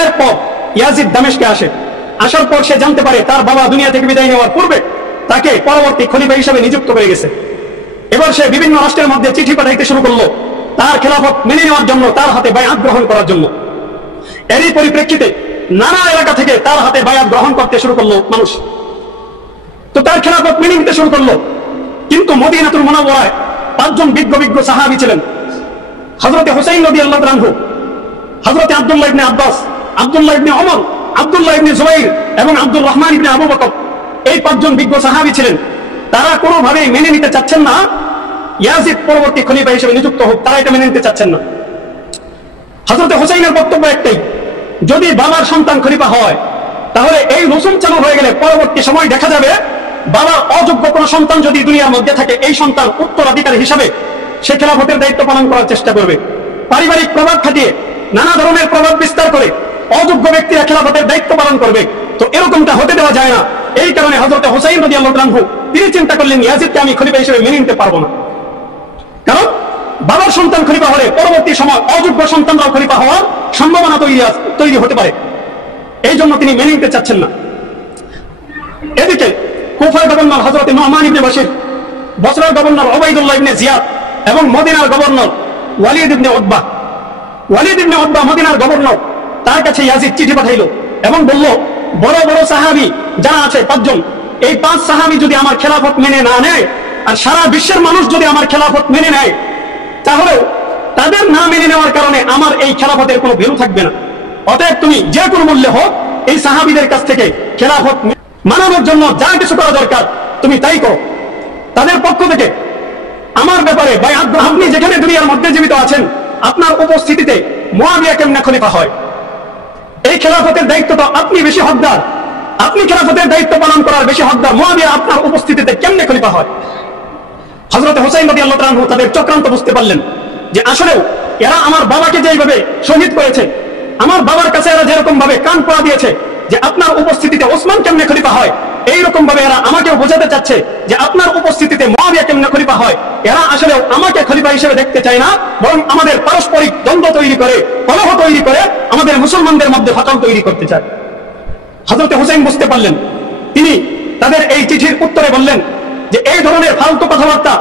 এরপর ইয়াজিদ দামেশকে আসে। আসার পর সে জানতে পারে তার বাবা দুনিয়া থেকে বিদায় নেওয়ার পূর্বে তাকে পরবর্তী খলিফা হিসেবে নিযুক্ত করে গেছে। এবার সে বিভিন্ন রাষ্ট্রের মধ্যে চিঠি পাঠাইতে শুরু করলো তার খেলাফত মেনে নেওয়ার জন্য, তার হাতে বায়াত গ্রহণ করার জন্য। এরই পরিপ্রেক্ষিতে নানা এলাকা থেকে তার হাতে বায়াত গ্রহণ করতে শুরু করলো মানুষ, তো তার খেলাফত মেনে নিতে শুরু করলো। কিন্তু মদিনাতুল মুনাওয়ারায় 5 জন বিজ্ঞ সাহাবী ছিলেন। হযরত হুসাইন রাদিয়াল্লাহু আনহু, হযরত আব্দুল্লাহ ইবনে আব্বাস, আব্দুল্লাহ ইবনে ওমর, আব্দুল্লাহ ইবনে জুবাইর এবং আব্দুর রহমান ইবনে আবু বকর, এই 5 জন বিজ্ঞ সাহাবী ছিলেন। তারা কোনোভাবেই মেনে নিতে চাচ্ছেন না ইয়াজিদ পরবর্তী খলিফা হিসেবে নিযুক্ত হোক, তারা এটা মেনে নিতে চাচ্ছেন না। হযরত হুসাইনের বক্তব্য একটাই, যদি বাবার সন্তান খলিফা হয় তাহলে এই রসুম চালু হয়ে গেলে পরবর্তী সময় দেখা যাবে বাবার অযোগ্য কোন সন্তান যদি দুনিয়ার মধ্যে থাকে, এই সন্তান উত্তরাধিকারী হিসাবে সে খেলাফতের দায়িত্ব পালন করার চেষ্টা করবে। পারিবারিক প্রভাব খাটিয়ে নানা ধরনের প্রভাব বিস্তার করে অযোগ্য ব্যক্তিরা খেলাফতের দায়িত্ব পালন করবে। তো এরকমটা হতে দেওয়া যায় না। এই কারণে হযরত হুসাইন রাদিয়াল্লাহু আনহু তিনি চিন্তা করলেন ইয়াজিদকে আমি খলিফা হিসেবে মেনে নিতে পারবো না, কারণ বাবার সন্তান খলিফা হলে পরবর্তী সময় অযোগ্য সন্তানরাও খলিফা হওয়ার সম্ভাবনা তৈরি হতে পারে। এই জন্য তিনি মেনে নিতে চাচ্ছেন না। এদিকে কুফার গভর্নর হযরত নু'মান ইবনে বাশির, বসরার গভর্নর উবাইদুল্লাহ ইবনে জিয়াদ এবং মদিনার গভর্নর ওয়ালিদ ইবনে উতবা মদিনার গভর্নর, তার কাছে ইয়াজিদ চিঠি পাঠাইলো এবং বলল, বড় বড় সাহাবী যারা আছে 5 জন, এই 5 সাহাবী যদি আমার খেলাফত মেনে না নেয় আর সারা বিশ্বের মানুষ যদি আমার খেলাফত মেনে নেয়, তাহলে তাদের না মেনে নেওয়ার কারণে আমার এই খেলাফতের কোনো ভ্যালু থাকবে না। অতএব তুমি যে কোনো মূল্যে হোক এই সাহাবীদের কাছ থেকে খেলাফত মানানোর জন্য যা কিছু করা দরকার তুমি তাই করো। তাদের পক্ষ থেকে আমার ব্যাপারে বায়াত, আপনি যেখানে দুনিয়ার মধ্যে জীবিত আছেন আপনার উপস্থিতিতে মুয়াবিয়া কেমনে খলিফা হয়, এই খেলাফতের দায়িত্ব তো আপনি বেশি হকদার, আপনি খেলাফতের দায়িত্ব পালন করার বেশি হকদার, মুয়াবিয়া আপনার উপস্থিতিতে কেমনে খলিফা হয়। হযরত হুসাইন রাদিয়াল্লাহু আনহু তাদের চক্রান্ত বুঝতে পারলেন যে আসলেও এরা আমার বাবাকে যেভাবে শহীদ করেছে, আমার বাবার কাছে এরা যেরকম ভাবে কান পড়া দিয়েছে যে আপনার উপস্থিতিতে ওসমান কেমনে খলিফা হয়, এইরকম ভাবে এরা আমাকেও বোঝাতে চাচ্ছে যে আপনার উপস্থিতিতে মুয়াবিয়া কেমনে খলিফা হয়। এরা আসলেও আমাকে খলিফা হিসেবে দেখতে চায় না, বরং আমাদের পারস্পরিক দ্বন্দ্ব তৈরি করে, কলহ তৈরি করে আমাদের মুসলমানদের মধ্যে ফাটল তৈরি করতে চায়। হযরত হুসাইন বুঝতে পারলেন, তিনি তাদের এই চিঠির উত্তরে বললেন যে এই ধরনের ফালতু কথাবার্তা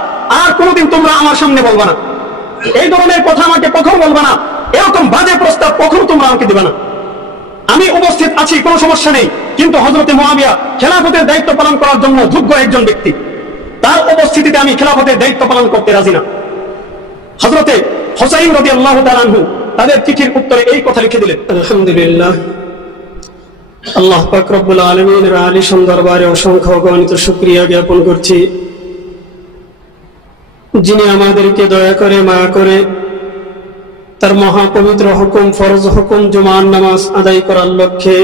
আর কোনোদিন তোমরা আমার সামনে বলবা না, এই ধরনের কথা আমাকে কখনো বলবা না, এরকম বাজে প্রস্তাব কখনো তোমরা আমাকে দিবা না। আমি উপস্থিত আছি, কোনো সমস্যা নেই, কিন্তু হযরত মুয়াবিয়া খেলাফতের দায়িত্ব পালন করার জন্য যোগ্য একজন ব্যক্তি, তার উপস্থিতিতে আমি খেলাফতের দায়িত্ব পালন করতে রাজি না। হযরত হুসাইন রাদিয়াল্লাহু তাআলা আনহু তাদের চিঠির উত্তরে এই কথা লিখে দিলেন। আলহামদুলিল্লাহ, আল্লাহ পাক রব্বুল আলামিনের আলিশান দরবারে অসংখ্য অগণিত শুকরিয়া জ্ঞাপন করছি, যিনি আমাদেরকে দয়া করে মায়া করে তার মহাপবিত্র হুকুম, ফরজ হুকুম জুমার নামাজ আদায় করার লক্ষ্যে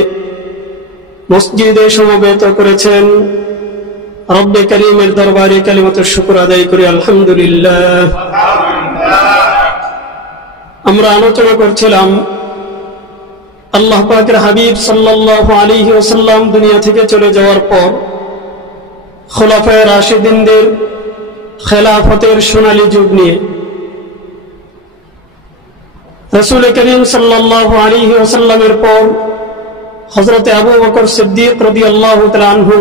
মসজিদে সমবেত করেছেন। রব্বে কারীমের দরবারে কালিমাতুশ শুকর আদায় করি আলহামদুলিল্লাহ। আমরা আলোচনা করছিলাম আল্লাহ পাকের হাবিব সাল্লাল্লাহু আলাইহি ওয়াসাল্লাম দুনিয়া থেকে চলে যাওয়ার পর খুলাফায়ে রাশিদিনদের খেলাফতের সোনালী যুগ নিয়ে। রাসূল করিম সাল্লাল্লাহু আলাইহি ওয়াসাল্লামের পর হযরত আবু বকর সিদ্দিক রাদিয়াল্লাহু তাআলা আনহু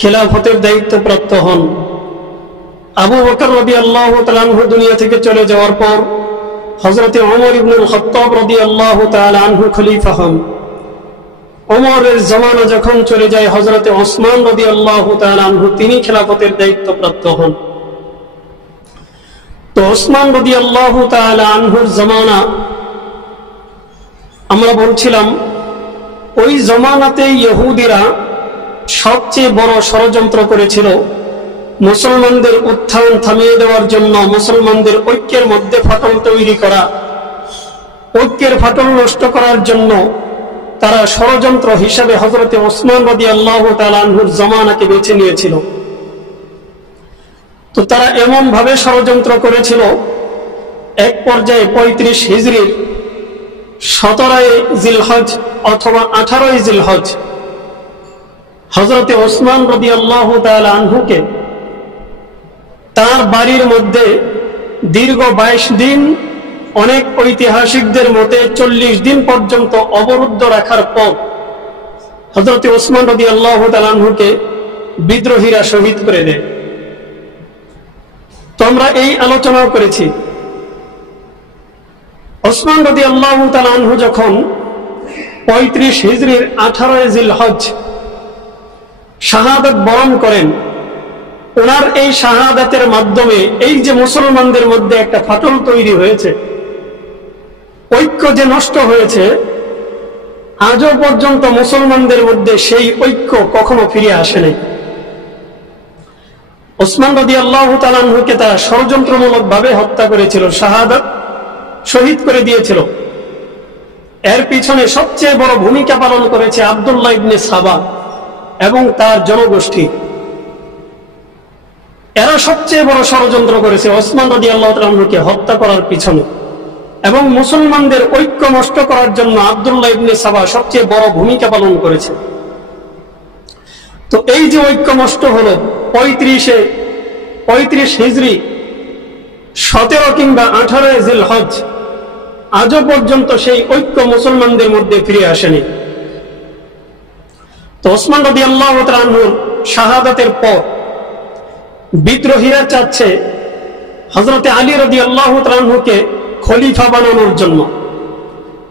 খেলাফতের দায়িত্বপ্রাপ্ত হন। আবু বকর রাদিয়াল্লাহু তাআলা আনহু দুনিয়া থেকে চলে যাওয়ার পর হযরত ওমর ইবনুল খাত্তাব রাদিয়াল্লাহু তাআলা আনহু খলিফা হন। ওমরের জামানা যখন চলে যায় হযরত ওসমান রাদিয়াল্লাহু তাআলা আনহু তিনি খেলাফতের দায়িত্বপ্রাপ্ত হন। তো ওসমান রাদিয়াল্লাহু তাআলা আনহুর জামানা, আমরা বলছিলাম ওই জামানাতে ইহুদিরা সবচেয়ে বড় ষড়যন্ত্র করেছিল মুসলমানদের উত্থান থামিয়ে দেওয়ার জন্য, মুসলমানদের ঐক্যের মধ্যে ফাটল তৈরি করা, ঐক্যের ফাটল নষ্ট করার জন্য তারা ষড়যন্ত্র হিসাবে হযরত ওসমান রাদিয়াল্লাহু তাআলা আনহুর জামানাকে বেছে নিয়েছিল। তো তারা এমন ভাবে ষড়যন্ত্র করেছিল, এক পর্যায়ে 35 হিজরির 17 জিলহজ অথবা 18 জিলহজ হযরত ওসমান রাদিয়াল্লাহু তাআলা আনহুকে তার বাড়ির মধ্যে দীর্ঘ 22 দিন অনেক ঐতিহাসিকদের মতে 40 দিন পর্যন্ত অবরুদ্ধ রাখার পর হযরত ওসমান রাদিয়াল্লাহু তাআলা আনহুকে বিদ্রোহীরা শহীদ করে দেয়। তো আমরা এই আলোচনাও করেছি, ওসমান রাদিয়াল্লাহু তাআলা আনহু যখন 35 হিজরির 18 জিলহজ শাহাদাত বরণ করেন, ওনার এই শাহাদাতের মাধ্যমে এই যে মুসলমানদের মধ্যে একটা ফাটল তৈরি হয়েছে, ঐক্য যে নষ্ট হয়েছে, আজও পর্যন্ত মুসলমানদের মধ্যে সেই ঐক্য কখনো ফিরে আসেনি। ওসমান রাদিয়াল্লাহু তাআলা আনহুকে তারা ষড়যন্ত্রমূলক ভাবে হত্যা করেছিল, শাহাদাত শহীদ করে দিয়েছিল। এর পিছনে সবচেয়ে বড় ভূমিকা পালন করেছে আব্দুল্লাহ ইবনে সাবা এবং তার জনগোষ্ঠী। এরা সবচেয়ে বড় ষড়যন্ত্র করেছে ওসমান রাদিয়াল্লাহু তাআলা আনহুকে হত্যা করার পিছনে, এবং মুসলমানদের ঐক্য নষ্ট করার জন্য আব্দুল্লাহ ইবনে সাবা সবচেয়ে বড় ভূমিকা পালন করেছে। তো এই যে ঐক্য নষ্ট হলো 35 হিজরি 17 কিংবা 18 জিলহজ, আজও পর্যন্ত সেই ঐক্য মুসলমানদের মধ্যে ফিরে আসেনি। তো ওসমান রাদিয়াল্লাহু তাআলা আনহুর শাহাদাতের পর বিদ্রোহীরা চাচ্ছে হযরতে আলী রাদিয়াল্লাহু তাআলা আনহুকে খলিফা বানানোর জন্য।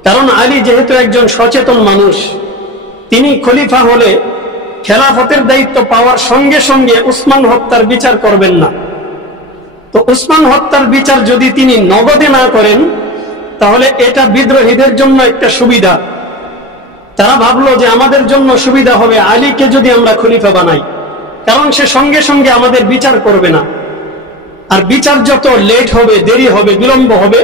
কারণ আলী যেহেতু একজন সচেতন মানুষ, তিনি খলিফা হলে খেলাফতের দায়িত্ব পাওয়ার সঙ্গে সঙ্গে উসমান হত্যার বিচার করবেন না। তো উসমান হত্যার বিচার যদি তিনি নগদে না করেন, তাহলে এটা বিদ্রোহীদের জন্য একটা সুবিধা। তারা ভাবলো যে আমাদের জন্য সুবিধা হবে আলীকে যদি আমরা খলিফা বানাই, কারণ সে সঙ্গে সঙ্গে আমাদের বিচার করবে না। আর বিচার যত লেট হবে, দেরি হবে, বিলম্ব হবে,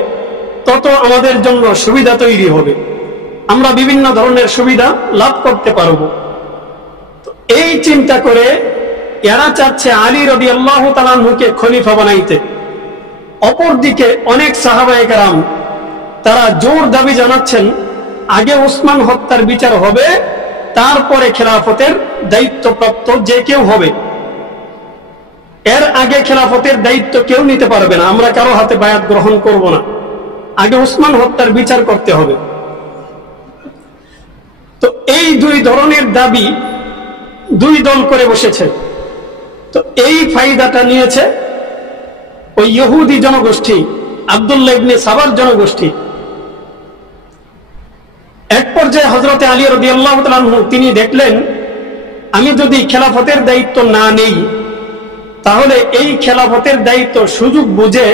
তত আমাদের জন্য সুবিধা তৈরি হবে, আমরা বিভিন্ন ধরনের সুবিধা লাভ করতে পারব। এই চিন্তা করে এরা চাচ্ছে আলী রাদিয়াল্লাহু তাআলা আনহুকে খলিফা বানাইতে। অপরদিকে অনেক সাহাবায়ে কেরাম তারা জোর দাবি জানাচ্ছেন আগে ওসমান হত্যার বিচার হবে, তারপরে খেলাফতের দায়িত্বপ্রাপ্ত যে কেউ হবে। এর আগে খেলাফতের দায়িত্ব কেউ নিতে পারবে না, আমরা কারো হাতে বায়াত গ্রহণ করব না, আগে ওসমান হত্যার বিচার করতে হবে। তো এই দুই ধরনের দাবি দুই দল করে বসেছে। তো এই ফায়দাটা নিয়েছে ওই ইহুদি জনগোষ্ঠী, আব্দুল্লাহ ইবনে সাবার জনগোষ্ঠী। এক পর্যায়ে হযরতে আলী রাদিয়াল্লাহু তাআলা আনহু তিনি দেখলেন, আমি যদি খেলাফতের দায়িত্ব না নেই, তাহলে এই খেলাফতের দায়িত্ব সুযোগ বুঝে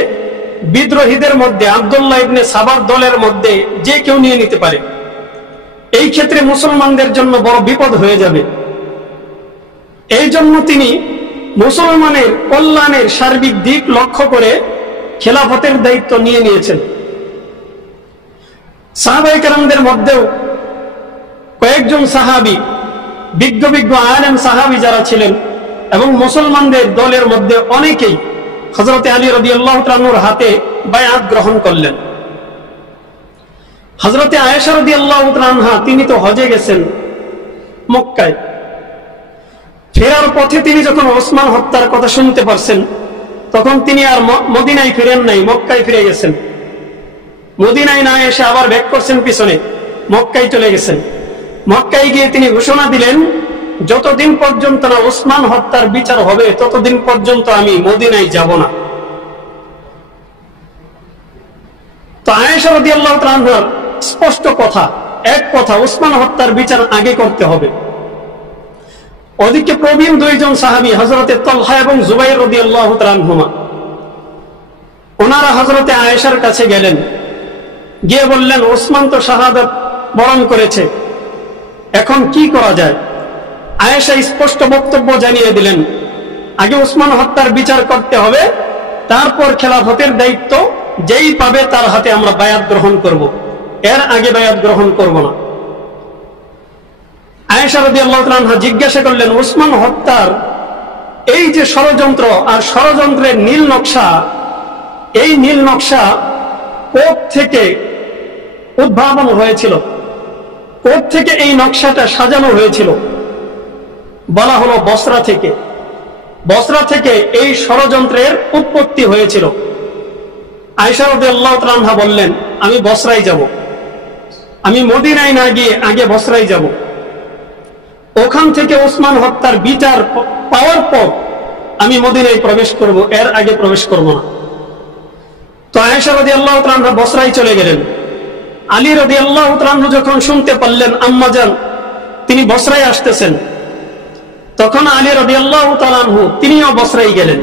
বিদ্রোহীদের মধ্যে, আব্দুল্লাহ ইবনে সাবার দলের মধ্যে যে কেউ নিয়ে নিতে পারে। এই ক্ষেত্রে মুসলমানদের জন্য বড় বিপদ হয়ে যাবে। এই জন্য তিনি মুসলমানের কল্যাণের সার্বিক দিক লক্ষ্য করে খেলাফতের দায়িত্ব নিয়ে নিয়েছেন। সাহাবায়ে কেরামদের মধ্যেও কয়েকজন সাহাবী, বিজ্ঞ আলেম সাহাবী যারা ছিলেন, এবং মুসলমানদের দলের মধ্যে অনেকেই হযরতে আলী রাদিয়াল্লাহু তাআলা আনহুর হাতে বায়াত গ্রহণ করলেন। হযরতে আয়েশা রাদিয়াল্লাহু তাআলা আনহা তিনি তো হজে গেছেন মক্কায়, ফেরার পথে তিনি যখন ওসমান হত্যার কথা শুনতে পারছেন, তখন তিনি আর মদিনায় ফিরেন নাই, মক্কায় ফিরে গেছেন। মদিনায় না এসে আবার ব্যাক করছেন পিছনে, মক্কায় চলে গেছেন। মক্কায় গিয়ে তিনি ঘোষণা দিলেন, যতদিন পর্যন্ত না ওসমান হত্যার বিচার হবে, ততদিন পর্যন্ত আমি মদিনায় যাব না। তো আয়েশা রাদিয়াল্লাহু তাআলা আনহার স্পষ্ট কথা, এক কথা, ওসমান হত্যার বিচার আগে করতে হবে। ওদিকে প্রবীণ দুইজন সাহাবী হযরতে তালহা এবং জুবাইর রাদিয়াল্লাহু তাআলা আনহুমা, ওনারা হযরতে আয়েশার কাছে গেলেন, গিয়ে বললেন, ওসমান তো শাহাদাত বরণ করেছে, এখন কি করা যায়? আয়েশা স্পষ্ট বক্তব্য জানিয়ে দিলেন, আগে ওসমান হত্যার বিচার করতে হবে, তারপর খেলাফতের দায়িত্ব যেই পাবে তার হাতে আমরা বায়াত গ্রহণ করব, এর আগে বায়াত গ্রহণ করব না। আয়েশা রাদিয়াল্লাহু তাআলা আনহা জিজ্ঞাসা করলেন, ওসমান হত্যার এই যে ষড়যন্ত্র আর ষড়যন্ত্রের নীল নকশা, এই নীল নকশা কোথ থেকে উদ্ভাবন হয়েছিল, কোথ থেকে এই নকশাটা সাজানো হয়েছিল? বলা হলো বসরা থেকে। বসরা থেকে এই ষড়যন্ত্রের উৎপত্তি হয়েছিল। আয়েশা রাদিয়াল্লাহু তাআলা আনহা বললেন, আমি বসরায় যাব, আমি মদিনায় না গিয়ে আগে বসরায় যাব, ওখান থেকে ওসমান হত্যার বিচার পাওয়ার পর আমি মদিনায় প্রবেশ করব, এর আগে প্রবেশ করব না। তো আয়েশা রাদিয়াল্লাহু তাআলা আনহা বসরায় চলে গেলেন। আলী রাদিয়াল্লাহু তাআলা আনহু যখন শুনতে পারলেন আম্মাজান তিনি বসরায় আসতেছেন, তখন আলী রাদিয়াল্লাহু তাআলা আনহু তিনিও বসরায় গেলেন।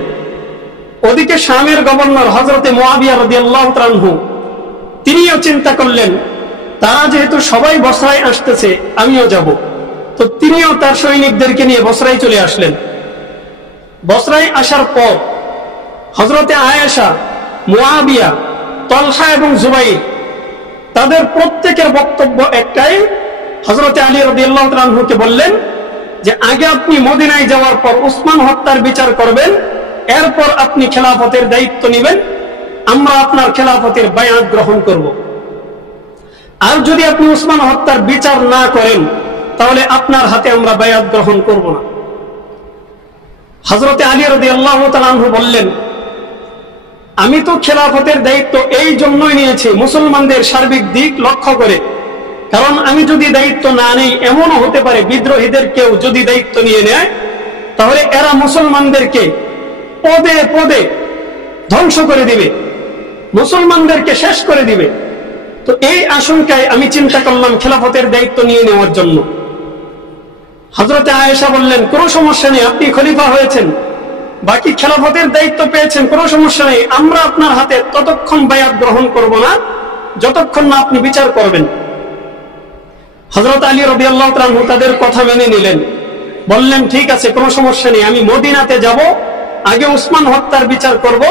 ওদিকে শামের গভর্নর হযরতে মুআবিয়া রাদিয়াল্লাহু তাআলা আনহু তিনিও চিন্তা করলেন, তারা যেহেতু সবাই বসরায় আসতেছে আমিও যাব। তো তিনিও তার সৈনিকদেরকে নিয়ে বসরায় চলে আসলেন। বসরায় আসার পর হযরতে আয়েশা, মুআবিয়া, তলহা এবং জুবাইর তাদের প্রত্যেকের বক্তব্য একটাই, হযরতে আলী রাদিয়াল্লাহু তাআলা আনহুকে বললেন যে আগে আপনি মদিনায় যাওয়ার পর উসমান হত্যার বিচার করবেন, এরপর আপনি খেলাফতের দায়িত্ব নেবেন, আমরা আপনার খেলাফতের বায়াত গ্রহণ করব। আর যদি আপনি উসমান হত্যার বিচার না করেন তাহলে আপনার হাতে আমরা বায়াত গ্রহণ করব না। হযরতে আলী রাদিয়াল্লাহু তাআলা আনহু বললেন, আমি তো খেলাফতের দায়িত্ব এই জন্যই নিয়েছি মুসলমানদের সার্বিক দিক লক্ষ্য করে, কারণ আমি যদি দায়িত্ব না নেই এমনও হতে পারে বিদ্রোহীদের কেউ যদি দায়িত্ব নিয়ে নেয় তাহলে এরা মুসলমানদেরকে পদে পদে ধ্বংস করে দিবে, মুসলমানদেরকে শেষ করে দিবে। তো এই আশঙ্কায় আমি চিন্তা করলাম খেলাফতের দায়িত্ব নিয়ে নেওয়ার জন্য। হযরতে আয়েশা বললেন, কোনো সমস্যা নেই, আপনি খলিফা হয়েছেন, বাকি খেলাফতের দায়িত্ব পেয়েছেন, কোনো সমস্যা নেই, আমরা আপনার হাতে ততক্ষণ বায়াত গ্রহণ করব না যতক্ষণ না আপনি বিচার করবেন। হযরত আলী রাদিয়াল্লাহু তাআলা আনহু তাদের কথা মেনে নিলেন, বললেন ঠিক আছে, কোনো সমস্যা নেই, আমি মদিনাতে যাব, আগে উসমান হত্যার বিচার করব,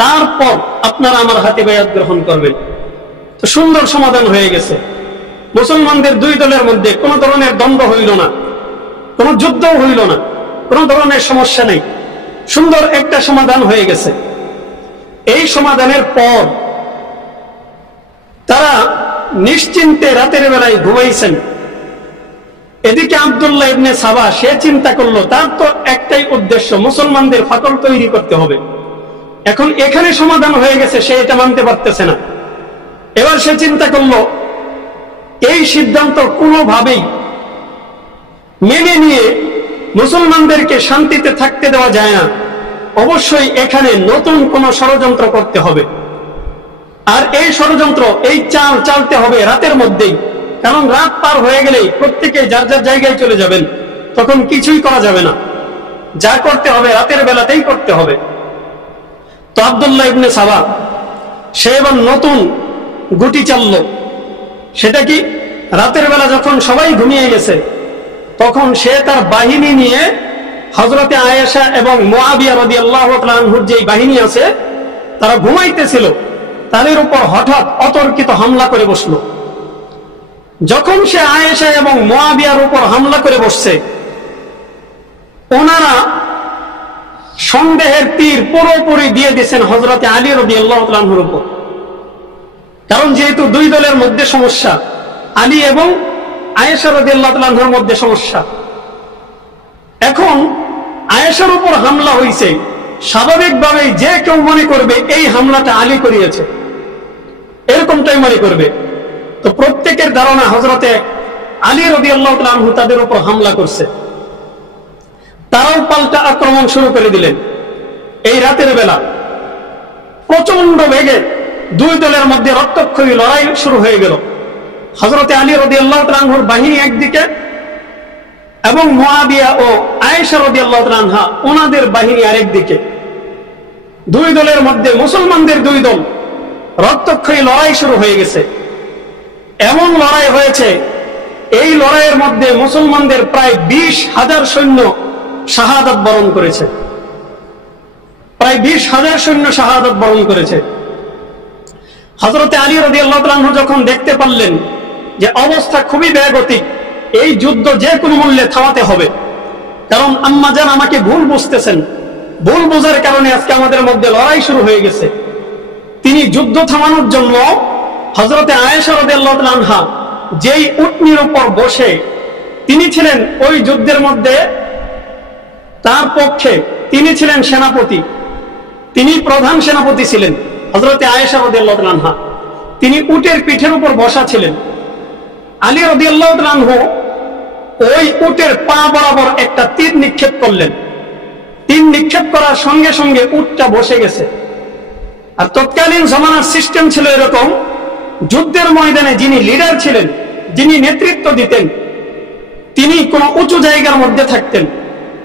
তারপর আপনারা আমার হাতে বায়াত গ্রহণ করবেন। তো সুন্দর সমাধান হয়ে গেছে। মুসলমানদের দুই দলের মধ্যে কোনো ধরনের দ্বন্দ্ব হইল না, কোনো যুদ্ধও হইল না, কোনো ধরনের সমস্যা নেই, সুন্দর একটা সমাধান হয়ে গেছে। এই সমাধানের পর তারা নিশ্চিন্তে রাতের বেলায় ঘুমাইছেন। এদিকে আব্দুল্লাহ ইবনে সাবা সে চিন্তা করলো, তার তো একটাই উদ্দেশ্য, মুসলমানদের ফাটল তৈরি করতে হবে। এখন এখানে সমাধান হয়ে গেছে, সে এটা মানতে পারতেছে না। এবার সে চিন্তা করলো এই সিদ্ধান্ত কোনোভাবেই মেনে নিয়ে মুসলমানদেরকে শান্তিতে থাকতে দেওয়া যায় না, অবশ্যই এখানে নতুন কোন ষড়যন্ত্র করতে হবে। আর এই ষড়যন্ত্র, এই চাল চালতে হবে রাতের মধ্যেই, কারণ রাত পার হয়ে গেলেই প্রত্যেকে যার যার জায়গায় চলে যাবেন, তখন কিছুই করা যাবে না, যা করতে হবে রাতের বেলাতেই করতে হবে। তো আব্দুল্লাহ ইবনে সাবা সে এবার নতুন গুটি চালল। সেটা কি, রাতের বেলা যখন সবাই ঘুমিয়ে গেছে তখন সে তার বাহিনী নিয়ে হযরতে আয়েশা এবং মুআবিয়া রাদিয়াল্লাহু তাআলা আনহুর যে বাহিনী আছে তারা ঘুমাইতেছিল, তাদের উপর হঠাৎ অতর্কিত হামলা করে বসলো। যখন সে আয়েশা এবং মুআবিয়ার উপর হামলা করে বসছে, ওনারা সন্দেহের তীর পুরোপুরি দিয়ে দিয়েছেন হযরতে আলী রাদিয়াল্লাহু তাআলা আনহুর উপর। কারণ যেহেতু দুই দলের মধ্যে সমস্যা, আলী এবং আয়েশা রাদিয়াল্লাহু তাআলা আনহার মধ্যে সমস্যা, এখন আয়েশার উপর হামলা হয়েছে, স্বাভাবিকভাবেই যে কেউ মনে করবে এই হামলাটা আলী করিয়েছে, এরকমটাই মনে করবে। তো প্রত্যেকের ধারণা হযরতে আলী রাদিয়াল্লাহু তাআলা আনহু তাদের উপর হামলা করছে। তারাও পাল্টা আক্রমণ শুরু করে দিলেন। এই রাতের বেলা প্রচন্ড বেগে দুই দলের মধ্যে রক্তক্ষয়ী লড়াই শুরু হয়ে গেল। হযরতে আলী রাদিয়াল্লাহু তাআলা আনহুর বাহিনী একদিকে এবং মুআবিয়া ও আয়েশা রাদিয়াল্লাহু তাআলা আনহা ওনাদের বাহিনী আরেকদিকে। দুই দলের মধ্যে মুসলমানদের দুই দল রক্তক্ষয়ী লড়াই শুরু হয়ে গেছে। এমন লড়াই হয়েছে, এই লড়াইয়ের মধ্যে মুসলমানদের প্রায় 20,000 সৈন্য শাহাদাত বরণ করেছে, প্রায় 20,000 সৈন্য শাহাদাত বরণ করেছে। হযরতে আলী রাদিয়াল্লাহু তাআলা আনহু যখন দেখতে পারলেন যে অবস্থা খুবই বেগতিক, এই যুদ্ধ যে কোনো মূল্যে থামাতে হবে, কারণ আম্মাজান আমাকে ভুল বুঝতেছেন, ভুল বোঝার কারণে আজকে আমাদের মধ্যে লড়াই শুরু হয়ে গেছে। তিনি যুদ্ধ থামানোর জন্য হযরতে আয়েশা রাদিয়াল্লাহু তাআলা আনহা যেই উটনির উপর বসে তিনি ছিলেন ওই যুদ্ধের মধ্যে, তার পক্ষে তিনি ছিলেন সেনাপতি, তিনি প্রধান সেনাপতি ছিলেন। হযরতে আয়েশা রাদিয়াল্লাহু তাআলা আনহা, তিনি উটের পিঠের উপর বসা ছিলেন। আলী রাদিয়াল্লাহু তাআলা আনহু ওই উটের পা বরাবর একটা তীর নিক্ষেপ করলেন। তীর নিক্ষেপ করার সঙ্গে সঙ্গে উটটা বসে গেছে। আর তৎকালীন জমানার সিস্টেম ছিল এরকম, যুদ্ধের ময়দানে যিনি লিডার ছিলেন, যিনি নেতৃত্ব দিতেন, তিনি কোনো উঁচু জায়গার মধ্যে থাকতেন,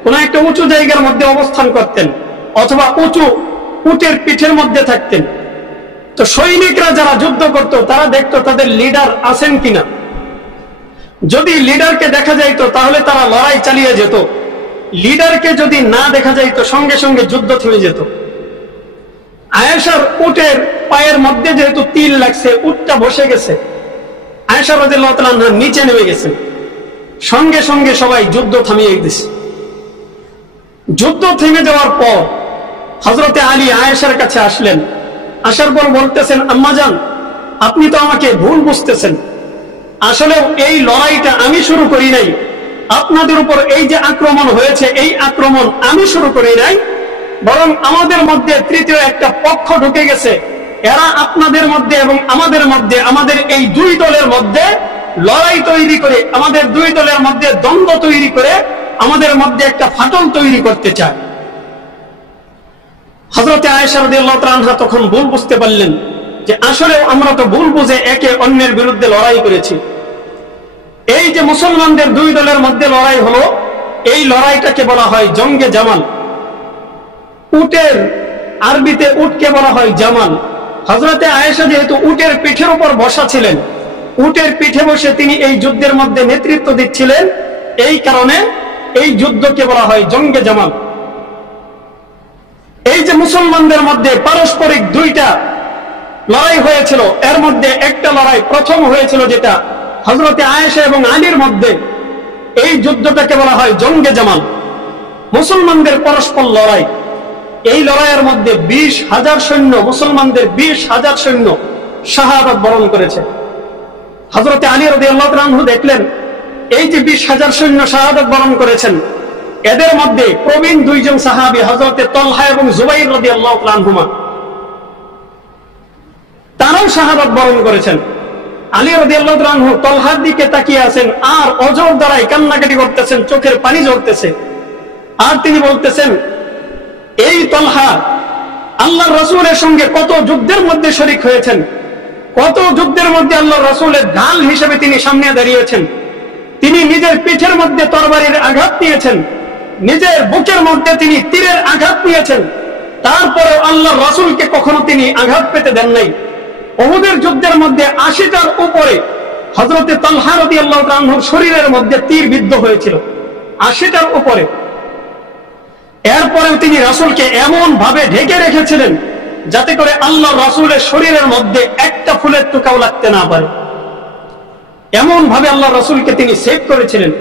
কোন একটা উঁচু জায়গার মধ্যে অবস্থান করতেন, অথবা উঁচু উটের পিঠের মধ্যে থাকতেন। তো সৈনিকরা যারা যুদ্ধ করত তারা দেখতো তাদের লিডার আছেন কিনা। যদি লিডারকে দেখা যাইতো তাহলে তারা লড়াই চালিয়ে যেত, লিডারকে যদি না দেখা যাইতো সঙ্গে সঙ্গে যুদ্ধ থেমে যেত। আয়েশার উটের পায়ের মধ্যে যেহেতু তীর লাগছে, উটটা বসে গেছে, আয়েশা রাদিয়াল্লাহু তাআলা আনহা নিচে নেমে গেছেন, সঙ্গে সঙ্গে সবাই যুদ্ধ থামিয়ে দিছে। যুদ্ধ থেমে যাওয়ার পর হযরতে আলী আয়েশার কাছে আসলেন। আসার পর বলতেছেন, আম্মাজান, আপনি তো আমাকে ভুল বুঝতেছেন, আসলে এই লড়াইটা আমি শুরু করি নাই, আপনাদের উপর এই যে আক্রমণ হয়েছে এই আক্রমণ আমি শুরু করি নাই, বরং আমাদের মধ্যে তৃতীয় একটা পক্ষ ঢুকে গেছে। এরা আপনাদের মধ্যে এবং আমাদের মধ্যে, আমাদের এই দুই দলের মধ্যে লড়াই তৈরি করে, আমাদের দুই দলের মধ্যে দ্বন্দ্ব তৈরি করে আমাদের মধ্যে একটা ফাটল তৈরি করতে চায়। হযরতে আয়েশা রাদিয়াল্লাহু তাআলা আনহা তখন ভুল বুঝতে পারলেন যে আসলে আমরা তো ভুল বুঝে একে অন্যের বিরুদ্ধে লড়াই করেছি। এই যে মুসলমানদের দুই দলের মধ্যে লড়াই হলো, এই লড়াইটাকে বলা হয় জঙ্গে জামাল। উটের আরবিতে উটকে বলা হয় জামাল। হযরতে আয়েশা যেহেতু উটের পিঠের উপর বসা ছিলেন, উটের পিঠে বসে তিনি এই যুদ্ধের মধ্যে নেতৃত্ব দিচ্ছিলেন, এই কারণে এই যুদ্ধকে বলা হয় জঙ্গে জামাল। এই যে মুসলমানদের মধ্যে পারস্পরিক দুইটা লড়াই হয়েছিল, এর মধ্যে একটা লড়াই প্রথম হয়েছিল যেটা হযরতে আয়েশা এবং আলীর মধ্যে, এই যুদ্ধটাকে বলা হয় জঙ্গে জামাল, মুসলমানদের পরস্পর লড়াই। এই লড়াইয়ের মধ্যে 20,000 সৈন্য, মুসলমানদের 20,000 সৈন্য শাহাদাত বরণ করেছে। হযরতে আলী রাদিয়াল্লাহু তাআলা আনহু দেখলেন এই যে 20,000 সৈন্য শাহাদাত বরণ করেছেন, এদের মধ্যে প্রবীণ দুইজন সাহাবী হযরতে তালহা এবং জুবাইর রাদিয়াল্লাহু তাআলা আনহুমা, তারাও শাহাদাত বরণ করেছেন। আলী রাদিয়াল্লাহু তাআলা আনহু তালহার দিকে তাকিয়ে আছেন আর অজর দ্বারাই কান্নাকাটি করতেছেন, চোখের পানি ঝরতেছে। আর তিনি বলতেছেন, এই তালহা আল্লাহর রাসূলের সঙ্গে কত যুদ্ধের মধ্যে শরীক হয়েছেন, কত যুদ্ধের মধ্যে আল্লাহর রাসূলের ঢাল হিসেবে তিনি সামনে দাঁড়িয়েছেন, তিনি নিজের পিঠের মধ্যে তরবারির আঘাত নিয়েছেন, নিজের বুকের মধ্যে তিনি তীরের আঘাত নিয়েছেন, তারপরে আল্লাহর রাসূলকে কখনো তিনি আঘাত পেতে দেন নাই। উহুদের যুদ্ধের মধ্যে 80টার উপরে হযরতে তালহা রাদিয়াল্লাহু তাআলা আনহুর শরীরের মধ্যে তীর বিদ্ধ হয়েছিল, 80টার উপরে। এরপরেও তিনি রাসূলকে এমন ভাবে ঢেকে রেখেছিলেন যাতে করে আল্লাহর রাসূলের শরীরের মধ্যে একটা ফুলের টুকাও লাগতে না পারে, এমন ভাবে আল্লাহর রাসূলকে তিনি সেভ করেছিলেন।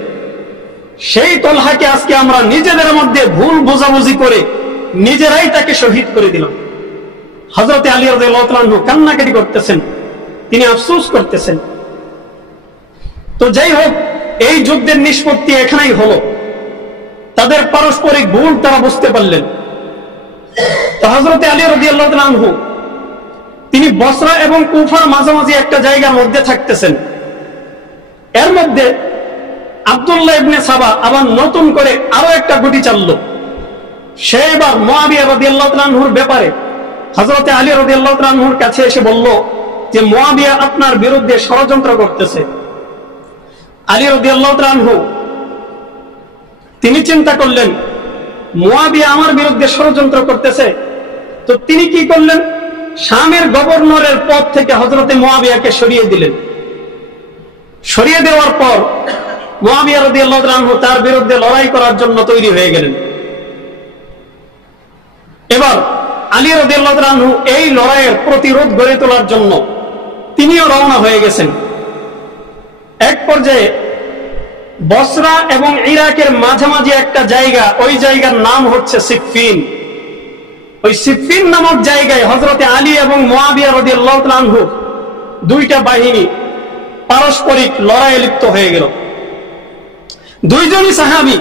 সেই তালহাকে আজকে আমরা নিজেদের মধ্যে ভুল বোঝাবুঝি করে নিজেরাই তাকে শহীদ করে দিলাম। হযরতে আলী রাদিয়াল্লাহু তাআলা আনহু কান্নাকাটি করতেছেন, তিনি আফসোস করতেছেন। তো যাই হোক, এই যুদ্ধের নিষ্পত্তি এখানেই হলো, তাদের পারস্পরিক ভুল তারা বুঝতে পারলেন। তো হযরতে আলী রাদিয়াল্লাহু তাআলা আনহু তিনি বসরা এবং কুফার মাঝামাঝি একটা জায়গার মধ্যে থাকতেছেন। এর মধ্যে আব্দুল্লাহ ইবনে সাবা আবার নতুন করে আরো একটা গুটি চাললো। সে এবার মুআবিয়া রাদিয়াল্লাহু তাআলা আনহুর ব্যাপারে হযরতে আলী রাদিয়াল্লাহু তাআলা আনহুর কাছে এসে বলল যে মুআবিয়া আপনার বিরুদ্ধে ষড়যন্ত্র করতেছে। আলী রাদিয়াল্লাহু তাআলা আনহু তিনি চিন্তা করলেন মুআবিয়া আমার বিরুদ্ধে ষড়যন্ত্র করতেছে, তো তিনি কি করলেন, শামের গভর্নরের পদ থেকে হযরতে মুআবিয়াকে সরিয়ে দিলেন। সরিয়ে দেওয়ার পর মুআবিয়া রাদিয়াল্লাহু তাআলা আনহু তার বিরুদ্ধে লড়াই করার জন্য তৈরি হয়ে গেলেন। এবার আলী রাদিয়াল্লাহু তাআলা আনহু এই লড়াইয়ের প্রতিরোধ গড়ে তোলার জন্য তিনিও রওনা হয়ে গেছেন। এক পর্যায়ে বসরা এবং ইরাকের মাঝামাঝি একটা জায়গা, ওই জায়গার নাম হচ্ছে সিফফিন। ওই সিফফিন নামক জায়গায় হযরতে আলী এবং মুআবিয়া রাদিয়াল্লাহু তাআলা আনহু দুইটা বাহিনী পারস্পরিক লড়াইয়ে লিপ্ত হয়ে গেল। দুইজনই সাহাবী,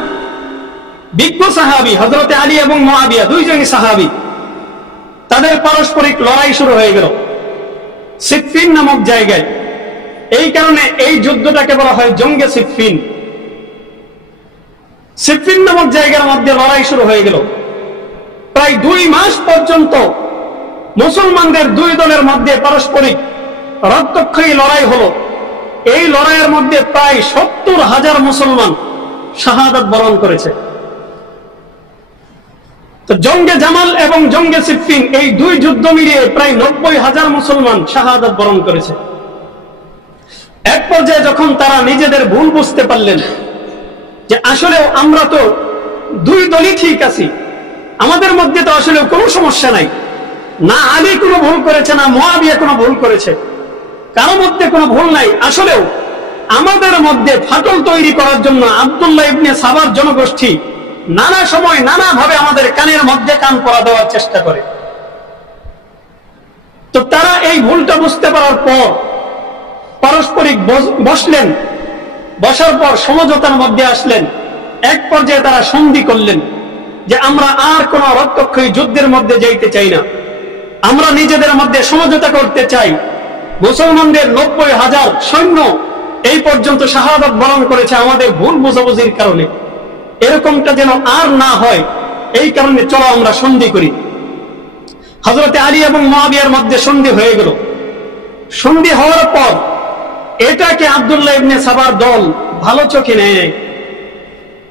বিজ্ঞ সাহাবী, হযরতে আলী এবং মুআবিয়া দুইজনই সাহাবী। তাদের পারস্পরিক লড়াই শুরু হয়ে গেল সিফফিন নামক জায়গায়। এই কারণে এই যুদ্ধটাকে বলা হয় জঙ্গে সিফফিন। সিফফিন নামক জায়গার মধ্যে লড়াই শুরু হয়ে গেল। প্রায় 2 মাস পর্যন্ত মুসলমানদের দুই দলের মধ্যে পারস্পরিক রক্তক্ষয়ী লড়াই হলো। এই লড়াইয়ের মধ্যে প্রায় 70,000 মুসলমান শাহাদাত বরণ করেছে। তো জঙ্গে জামাল এবং জঙ্গে সিফফিন এই দুই যুদ্ধ মিলিয়ে প্রায় 90,000 মুসলমান শাহাদাত বরণ করেছে। এক পর্যায়ে যখন তারা নিজেদের ভুল বুঝতে পারলেন যে আসলে আমরা তো দুই দলই ঠিক আছি, আমাদের মধ্যে তো আসলে কোনো সমস্যা নাই, না আলী কোনো ভুল করেছে না মুআবিয়া কোনো ভুল করেছে, কারো মধ্যে কোনো ভুল নাই, আসলেও আমাদের মধ্যে ফাটল তৈরি করার জন্য আব্দুল্লাহ ইবনে সাবার জনগোষ্ঠী নানা সময় নানা ভাবে আমাদের কানের মধ্যে কান পরা দেওয়ার চেষ্টা করে। তো তারা এই ভুলটা বুঝতে পারার পর পারস্পরিক বসলেন, বসার পর সমঝোতার মধ্যে আসলেন। এক পর্যায়ে তারা সন্ধি করলেন যে আমরা আর কোন রক্তক্ষয়ী যুদ্ধের মধ্যে যাইতে চাই না, আমরা নিজেদের মধ্যে সমঝোতা করতে চাই। মুসলমানদের 90,000 সৈন্য এই পর্যন্ত শাহাদাত বরণ করেছে আমাদের ভুল বোঝাবুঝির কারণে, এরকমটা যেন আর না হয়, এই কারণে চলো আমরা সন্ধি করি। হযরতে আলী এবং মুআবিয়ার মধ্যে সন্ধি হয়ে গেল। সন্ধি হওয়ার পর এটাকে আব্দুল্লাহ ইবনে সাবার দল ভালো চোখে নেয় নাই।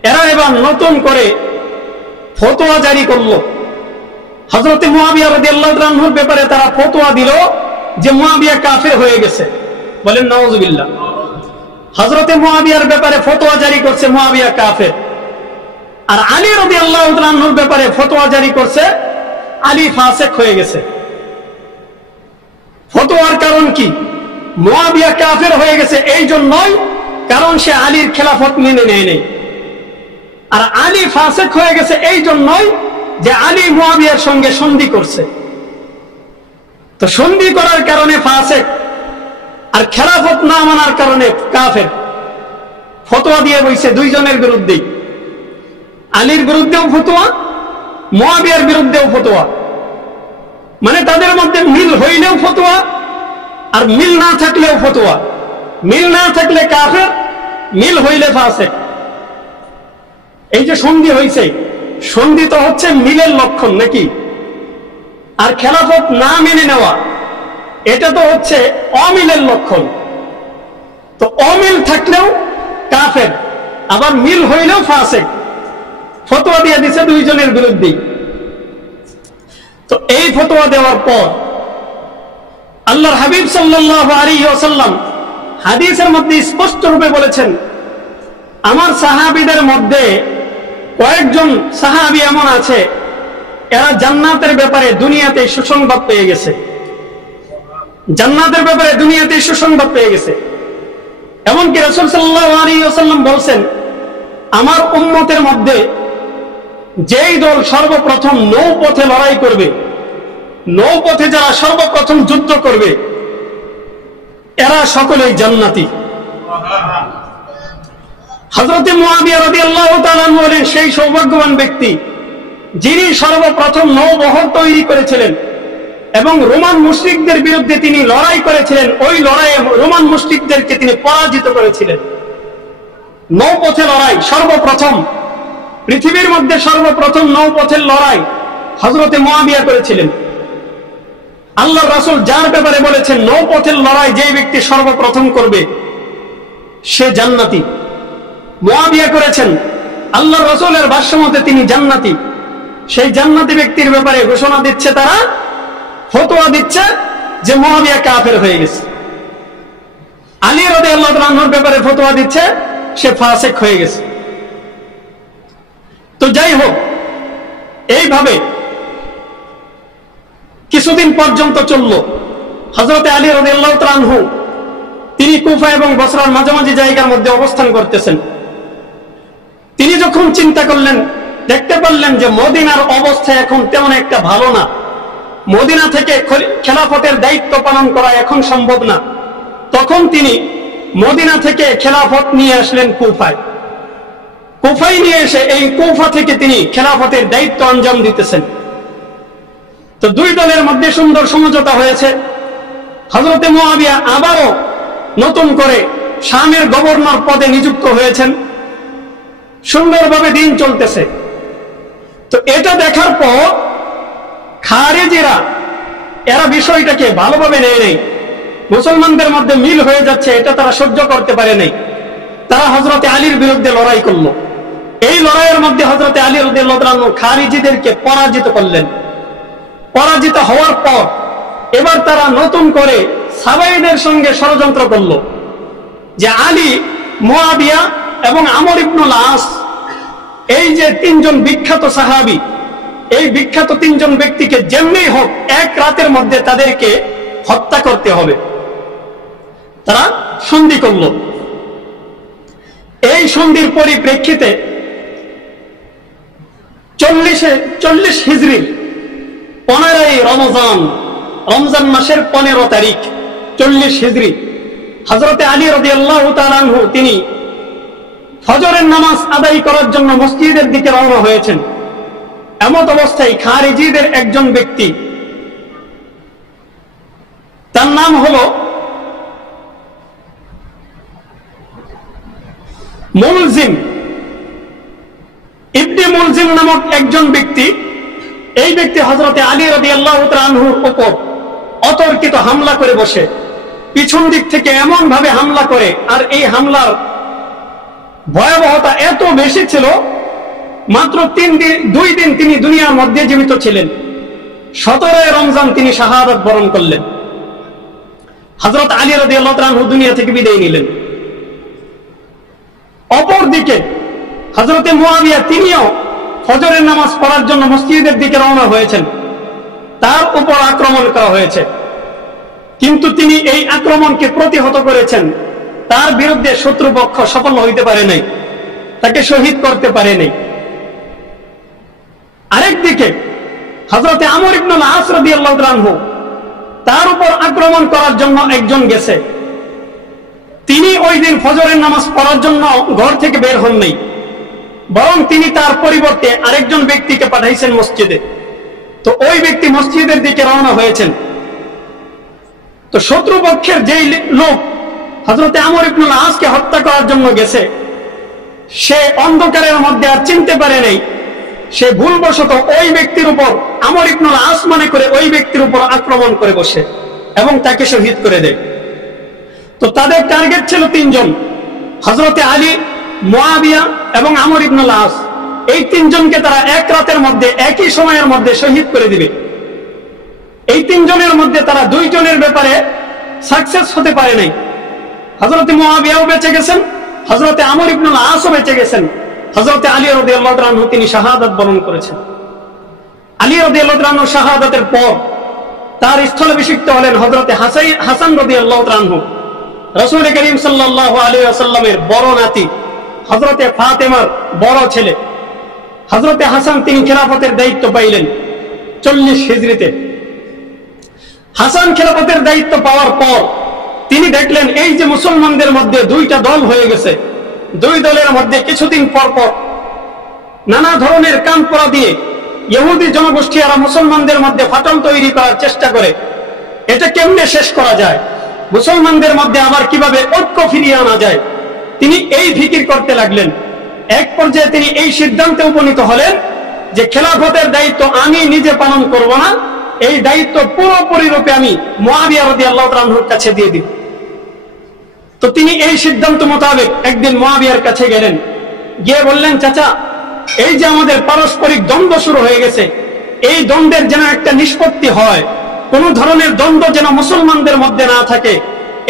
এরা এবার নতুন করে ফতোয়া জারি করলো। হযরতে মুআবিয়া রাদিয়াল্লাহু তাআলা আনহুর ব্যাপারে তারা ফতোয়া দিল যে মুআবিয়া কাফের হয়ে গেছে, বলেন নাউযুবিল্লাহ। হযরতে মুআবিয়ার ব্যাপারে ফতোয়া জারি করছে মুআবিয়া কাফের। আর আলী রাদিয়াল্লাহু তাআলা আনহুর ব্যাপারে ফতোয়া জারি করছে আলী ফাসিক হয়ে গেছে। ফতোয়ার কারণ কি? মুআবিয়া কাফের হয়ে গেছে এই জন্যই কারণ সে আলীর খেলাফত মেনে নেয় নাই। আর আলী ফাসিক হয়ে গেছে এই জন্যই যে আলী মুআবিয়ার সঙ্গে সন্ধি করছে। তো সন্ধি করার কারণে ফাসিক, আর খেলাফত না মানার কারণে কাফের। ফতোয়া দিয়ে বইছে দুইজনের বিরুদ্ধেই, আলীর বিরুদ্ধেও ফতোয়া, মুআবিয়ার বিরুদ্ধেও ফতোয়া। মানে তাদের মধ্যে মিল হইলেও ফতোয়া, আর মিল না থাকলেও ফতোয়া। মিল না থাকলে কাফের, মিল হইলে ফাসিক। এই যে সন্ধি হইছে, সন্ধি তো হচ্ছে মিলের লক্ষণ নাকি? আর খেলাফত না মেনে নেওয়া এটা তো হচ্ছে অমিলের লক্ষণ। তো অমিল থাকলেও কাফের, আবার মিল হইলেও ফাসিক। ফতোয়া দিয়ে দিছে দুইজনের বিরুদ্ধে। তো এই ফতোয়া দেওয়ার পর আল্লাহর হাবিব সাল্লাল্লাহু আলাইহি ওয়াসাল্লাম হাদিসের মধ্যে স্পষ্ট রূপে বলেছেন, আমার সাহাবীদের মধ্যে কয়েকজন সাহাবী এমন আছে এরা জান্নাতের ব্যাপারে দুনিয়াতে সুসংবাদ পেয়ে গেছে। জান্নাতের ব্যাপারে দুনিয়াতে সুসংবাদ পেয়ে গেছে। এমনকি রাসূল সাল্লাল্লাহু আলাইহি ওয়াসাল্লাম বলছেন, আমার উম্মতের মধ্যে যেই দল সর্বপ্রথম নৌপথে লড়াই করবে, নৌপথে যারা সর্বপ্রথম যুদ্ধ করবে, এরা সকলেই জান্নাতি। হযরতে মুআবিয়া রাদিয়াল্লাহু তাআলা বলেন, সেই সৌভাগ্যবান ব্যক্তি যিনি সর্বপ্রথম নৌবহর তৈরি করেছিলেন এবং রোমান মুশরিকদের বিরুদ্ধে তিনি লড়াই করেছিলেন। ওই লড়াইয়ে রোমান মুশরিকদেরকে তিনি পরাজিত করেছিলেন। নৌপথে লড়াই সর্বপ্রথম, পৃথিবীর মধ্যে সর্বপ্রথম নৌপথের লড়াই হযরতে মুআবিয়া করেছিলেন। আল্লাহর রাসূল যার ব্যাপারে বলেছেন নৌপথের লড়াই যে ব্যক্তি সর্বপ্রথম করবে সে জান্নাতি, মুআবিয়া করেছেন। আল্লাহর রাসূলের ভাষ্যমতে তিনি জান্নাতি। সেই জান্নাতি ব্যক্তির ব্যাপারে ঘোষণা দিচ্ছে, তারা ফতোয়া দিচ্ছে যে মুআবিয়া কাফের হয়ে গেছে। আলী রাদিয়াল্লাহু তাআলা আনহুর ব্যাপারে ফতোয়া দিচ্ছে সে ফাসিক হয়ে গেছে। তো যাই হোক, এইভাবে কিছুদিন পর্যন্ত চলল। হযরতে আলী রাদিয়াল্লাহু তাআলা আনহু তিনি কুফা এবং বসরার মাঝামাঝি জায়গার মধ্যে অবস্থান করতেছেন। তিনি যখন চিন্তা করলেন, দেখতে পারলেন যে মদিনার অবস্থা এখন তেমন একটা ভালো না, মদিনা থেকে খেলাফতের দায়িত্ব পালন করা এখন সম্ভব না। তখন তিনি মদিনা থেকে খেলাফত নিয়ে আসলেন কুফায়। কুফায় নিয়ে এসে এই কুফা থেকে তিনি খেলাফতের দায়িত্ব আঞ্জাম দিতেছেন। তো দুই দলের মধ্যে সুন্দর সমঝোতা হয়েছে। হযরতে মুআবিয়া আবারও নতুন করে শামের গভর্নর পদে নিযুক্ত হয়েছেন। সুন্দরভাবে দিন চলতেছে। তো এটা দেখার পর খারেজিরা এরা বিষয়টাকে ভালোভাবে নেয় নেই। মুসলমানদের মধ্যে মিল হয়ে যাচ্ছে, এটা তারা সহ্য করতে পারে নাই। তারা হযরতে আলীর বিরুদ্ধে লড়াই করলো। এই লড়াইয়ের মধ্যে হযরতে আলী রাদিয়াল্লাহু তাআলা আনহু খারিজিদেরকে পরাজিত করলেন। পরাজিত হওয়ার পর এবার তারা নতুন করে সাবাইদের সঙ্গে ষড়যন্ত্র করল যে আলী, মুআবিয়া এবং আমর ইবনুল আস, এই যে তিনজন বিখ্যাত সাহাবী, এই বিখ্যাত তিনজন ব্যক্তিকে যেমনি হোক এক রাতের মধ্যে তাদেরকে হত্যা করতে হবে। তারা সন্ধি করল। এই সন্ধির পরিপ্রেক্ষিতে 40 হিজরির 15ই রমজান মাসের 15 তারিখ 40 হিজরি হযরতে আলী রাদিয়াল্লাহু তাআলা আনহু তিনি ফজরের নামাজ আদায় করার জন্য মসজিদের দিকে রওনা হয়েছেন। এমত অবস্থায় খারিজিদের একজন ব্যক্তি, তার নাম হলো মুলজিম ইবনে মুলজিম নামক একজন ব্যক্তি, এই ব্যক্তি হযরতে আলী রাদিয়াল্লাহু তাআলা আনহুর উপর অতর্কিত হামলা করে বসে, পিছন দিক থেকে এমন ভাবে হামলা করে, আর এই হামলার ভয়াবহতা এত বেশি ছিল, মাত্র 2 দিন তিনি দুনিয়ার মধ্যে জীবিত ছিলেন। 17 রমজান তিনি শাহাদাত বরণ করলেন। হযরত আলী রাদিয়াল্লাহু তাআলা আনহু দুনিয়া থেকে বিদায় নিলেন। অপরদিকে হযরতে মুআবিয়া তিনিও ফজরের নামাজ পড়ার জন্য মসজিদের দিকে রওনা হয়েছেন। তার উপর আক্রমণ করা হয়েছে, কিন্তু তিনি এই আক্রমণকে প্রতিহত করেছেন। তার বিরুদ্ধে শত্রুপক্ষ সফল হইতে পারে নাই, তাকে শহীদ করতে পারে নাই। আরেকদিকে হযরতে আমর ইবনুল আস রাদিয়াল্লাহু তাআলা আনহু, তার উপর আক্রমণ করার জন্য একজন গেছে। তিনি ওই দিন ফজরের নামাজ পড়ার জন্য ঘর থেকে বের হন নাই, বরং তিনি তার পরিবর্তে আরেকজন ব্যক্তিকে পাঠাইছেন মসজিদে। তো ওই ব্যক্তি মসজিদের দিকে রওনা হয়েছেন। তো শত্রুপক্ষের যেই লোক হযরতে আমর ইবনুল আসকে হত্যা করার জন্য গেছে, সে অন্ধকারের মধ্যে আর চিনতে পারে নাই। সে ভুলবশত ওই ব্যক্তির উপর, আমর ইবনুল আস মনে করে ওই ব্যক্তির উপর আক্রমণ করে বসে এবং তাকে শহীদ করে দেয়। তো তাদের টার্গেট ছিল 3 জন, হযরতে আলী, মুআবিয়া এবং আমর ইবনুল আস। এই 3 জনকে তারা এক রাতের মধ্যে, একই সময়ের মধ্যে শহীদ করে দিবে। এই 3 জনের মধ্যে তারা 2 জনের ব্যাপারে সাকসেস হতে পারে নাই। হযরতে মুআবিয়াও বেঁচে গেছেন, হযরতে আমর ইবনুল আসও বেঁচে গেছেন। হযরতে আলী রাদিয়াল্লাহু তাআলা আনহু তিনি শাহাদাত বরণ করেছেন। আলী রাদিয়াল্লাহু তাআলা আনহু শাহাদাতের পর তার স্থলাভিষিক্ত হলেন হযরতে হাসান রাদিয়াল্লাহু তাআলা আনহু, রাসূল করিম সাল্লাল্লাহু আলাইহি ওয়াসাল্লামের বড় নাতি, হযরতে ফাতেমার বড় ছেলে। হযরতে হাসান তিনি খেলাফতের দায়িত্ব পাইলেন 40 হিজরিতে। হাসান খেলাফতের দায়িত্ব পাওয়ার পর তিনি দেখলেন এই যে মুসলমানদের মধ্যে 2টা দল হয়ে গেছে, 2 দলের মধ্যে কিছুদিন পর পর নানা ধরনের কান পড়া দিয়ে ইহুদি জনগোষ্ঠী আর মুসলমানদের মধ্যে ফাটল তৈরি করার চেষ্টা করে। এটা কেমনে শেষ করা যায়, মুসলমানদের মধ্যে আবার কিভাবে ঐক্য ফিরিয়ে আনা যায়, তিনি এই ফিকির করতে লাগলেন। এক পর্যায়ে তিনি এই সিদ্ধান্তে উপনীত হলেন যে খেলাফতের দায়িত্ব আমি নিজে পালন করব না, এই দায়িত্ব পুরোপুরি রূপে আমি মুআবিয়া রাদিয়াল্লাহু তাআলা আনহুর কাছে দিয়ে দিব। তো তিনি এই সিদ্ধান্ত মোতাবেক একদিন মুআবিয়ার কাছে গেলেন, গিয়ে বললেন, চাচা, এই যে আমাদের পারস্পরিক দ্বন্দ্ব শুরু হয়ে গেছে, এই দ্বন্দ্বের যেন একটা নিষ্পত্তি হয়, কোন ধরনের দ্বন্দ্ব যেন মুসলমানদের মধ্যে না থাকে।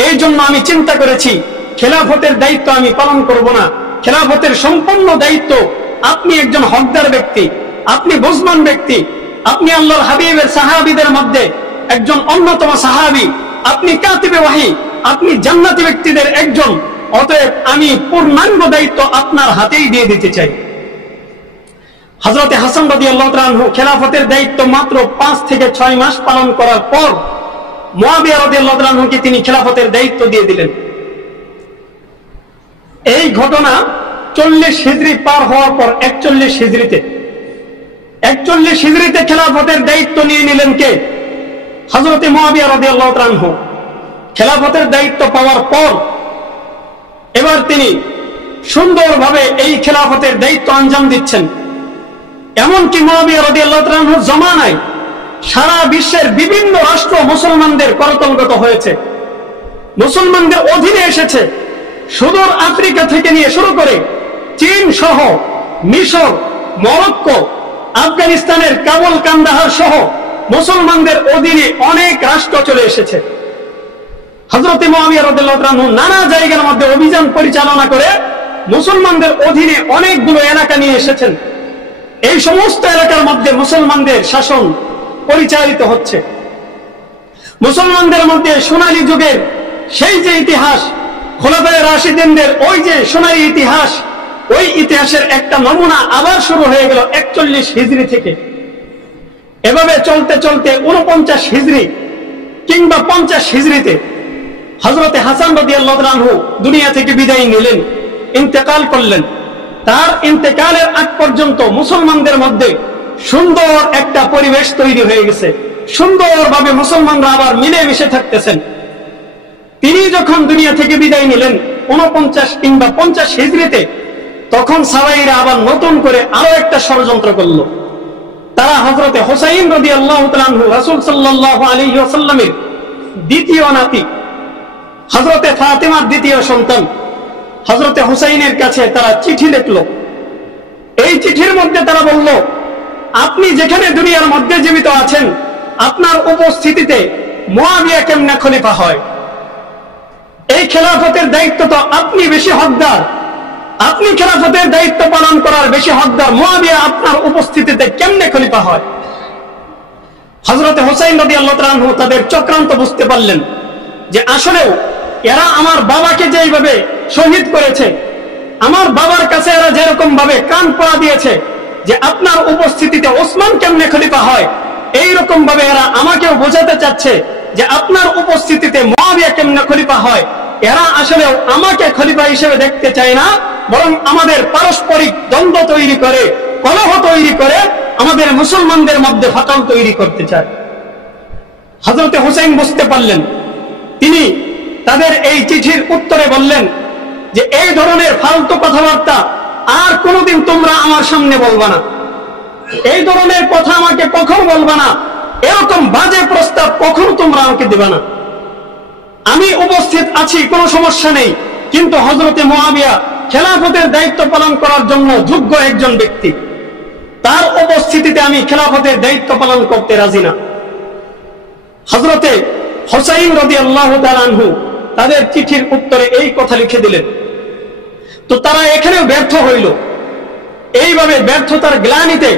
এই জন্য আমি চিন্তা করেছি খেলাফতের দায়িত্ব আমি পালন করব না, খেলাফতের সম্পূর্ণ দায়িত্ব আপনি একজন হকদার ব্যক্তি, আপনি বুঝমান ব্যক্তি, আপনি আল্লাহর হাবিবের সাহাবীদের মধ্যে একজন অন্যতম সাহাবী, আপনি কাতিবে ওয়াহী, আপনি জান্নাতি ব্যক্তিদের একজন, অতএব আমি পূর্ণাঙ্গ দায়িত্ব আপনার হাতেই দিয়ে দিতে চাই। হযরতে হাসান রাদিয়াল্লাহু তাআলা আনহু খেলাফতের দায়িত্ব মাত্র 5 থেকে 6 মাস পালন করার পর মুআবিয়া রাদিয়াল্লাহু তাআলা আনহুকে তিনি খেলাফতের দায়িত্ব দিয়ে দিলেন। এই ঘটনা 40 হিজরি পার হওয়ার পর 41 হিজরিতে 41 হিজরিতে খেলাফতের দায়িত্ব নিয়ে নিলেন কে? হযরত মুআবিয়া রাদিয়াল্লাহু তাআলা আনহু। খেলাফতের দায়িত্ব পাওয়ার পর এবার তিনি সুন্দরভাবে এই খেলাফতের দায়িত্ব আঞ্জাম দিচ্ছেন। এমনকি মুআবিয়া রাদিয়াল্লাহু তাআলা আনহুর জমানায় সারা বিশ্বের বিভিন্ন রাষ্ট্র মুসলমানদের করতলগত হয়েছে, মুসলমানদের অধীনে এসেছে। সুদূর আফ্রিকা থেকে নিয়ে শুরু করে চীন সহ মিশর, মরক্কো, আফগানিস্তানের কাবুল, কান্দাহার সহ মুসলমানদের অধীনে অনেক রাষ্ট্র চলে এসেছে। হযরত মুআবিয়া রাদিয়াল্লাহু তাআলা আনহু নানা জায়গার মধ্যে অভিযান পরিচালনা করে মুসলমানদের অধীনে অনেকগুলো এলাকা নিয়ে এসেছেন। এই সমস্ত এলাকার মধ্যে মুসলমানদের শাসন পরিচালিত হচ্ছে। মুসলমানদের মধ্যে সোনালী যুগের সেই যে ইতিহাস, খোলাফায়ে রাশিদিনদের ওই যে সোনালী ইতিহাস, ওই ইতিহাসের একটা নমুনা আবার শুরু হয়ে গেল 41 হিজরি থেকে। এভাবে চলতে চলতে 49 হিজরি কিংবা 50 হিজরিতে হযরতে হাসান রাদিয়াল্লাহু তাআলা আনহু দুনিয়া থেকে বিদায় নিলেন, ইন্তেকাল করলেন। তার ইন্তেকালের আগ পর্যন্ত মুসলমানদের মধ্যে সুন্দর একটা পরিবেশ তৈরি হয়ে গেছে, সুন্দরভাবে মুসলমানরা আবার মিলেমিশে থাকতেছেন। তিনি যখন দুনিয়া থেকে বিদায় নিলেন 49 কিংবা 50 হিজরিতে, তখন সাহাবাইরা আবার নতুন করে আরো একটা ষড়যন্ত্র করলো। তারা হযরতে হুসাইন রাদিয়াল্লাহু তাআলা আনহু, রাসূল সাল্লাল্লাহু আলাইহি ওয়াসাল্লামের দ্বিতীয় নাতি, হযরতে ফাতেমার দ্বিতীয় সন্তান হযরতে হুসাইনের কাছে তারা চিঠি লিখলো। এই চিঠির মধ্যে তারা বলল, আপনি যেখানে দুনিয়ার মধ্যে জীবিত আছেন, আপনার উপস্থিতিতে মুআবিয়া কেমনে খলিফা হয়? এই খেলাফতের দায়িত্ব তো আপনি বেশি হকদার, আপনি খেলাফতের দায়িত্ব পালন করার বেশি হকদার, মুআবিয়া আপনার উপস্থিতিতে কেমনে খলিফা হয়? হযরত হুসাইন রাদিয়াল্লাহু তাআলা আনহু তাদের চক্রান্ত বুঝতে পারলেন যে আসলেও এরা আমার বাবাকে যেইভাবে শহীদ করেছে, আমার বাবার কাছে এরা যেরকম ভাবে কান পড়া দিয়েছে যে আপনার উপস্থিতিতে ওসমান কেমনে খলিফা হয়, এইরকম ভাবে এরা আমাকেও বোঝাতে চাচ্ছে যে আপনার উপস্থিতিতে মুআবিয়া কেমনে খলিফা হয়। এরা আসলেও আমাকে খলিফা হিসেবে দেখতে চায় না, বরং আমাদের পারস্পরিক দ্বন্দ্ব তৈরি করে, কলহ তৈরি করে আমাদের মুসলমানদের মধ্যে ফাটল তৈরি করতে চায়। হযরত হুসাইন বুঝতে পারলেন। তিনি তাদের এই চিঠির উত্তরে বললেন যে এই ধরনের ফালতু কথাবার্তা আর কোনোদিন তোমরা আমার সামনে বলবা না, এই ধরনের কথা আমাকে কখনো বলবা না, এরকম বাজে প্রস্তাব কখনো তোমরা আমাকে দিবা না। আমি উপস্থিত আছি, কোনো সমস্যা নেই, কিন্তু হযরতে মুআবিয়া খেলাফতের দায়িত্ব পালন করার জন্য যোগ্য একজন ব্যক্তি, তার উপস্থিতিতে আমি খেলাফতের দায়িত্ব পালন করতে রাজি না। হযরতে হুসাইন রাদিয়াল্লাহু তাআলা আনহু তাদের চিঠির উত্তরে এই কথা লিখে দিলেন। তো তারা এখানেও ব্যর্থ হইল। এইভাবে ব্যর্থতার গ্লানিতে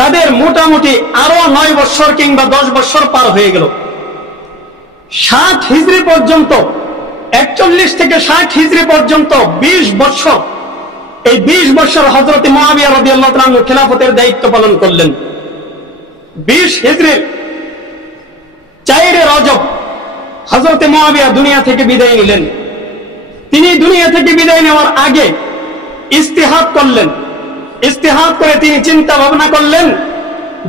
তাদের মোটামুটি আরো 9 বছর কিংবা 10 বছর পার হয়ে গেল। 60 হিজরি পর্যন্ত, 41 থেকে 60 হিজরি পর্যন্ত 20 বছর, এই 20 বছর হযরত মুআবিয়া রাদিয়াল্লাহু তাআলা আনহু খেলাফতের দায়িত্ব পালন করলেন। 20 হিজরির 4 রজব হযরত মুআবিয়া দুনিয়া থেকে বিদায় নিলেন। তিনি দুনিয়া থেকে বিদায় নেওয়ার আগে ইস্তিহাদ করলেন। ইস্তিহাদ করে তিনি চিন্তা ভাবনা করলেন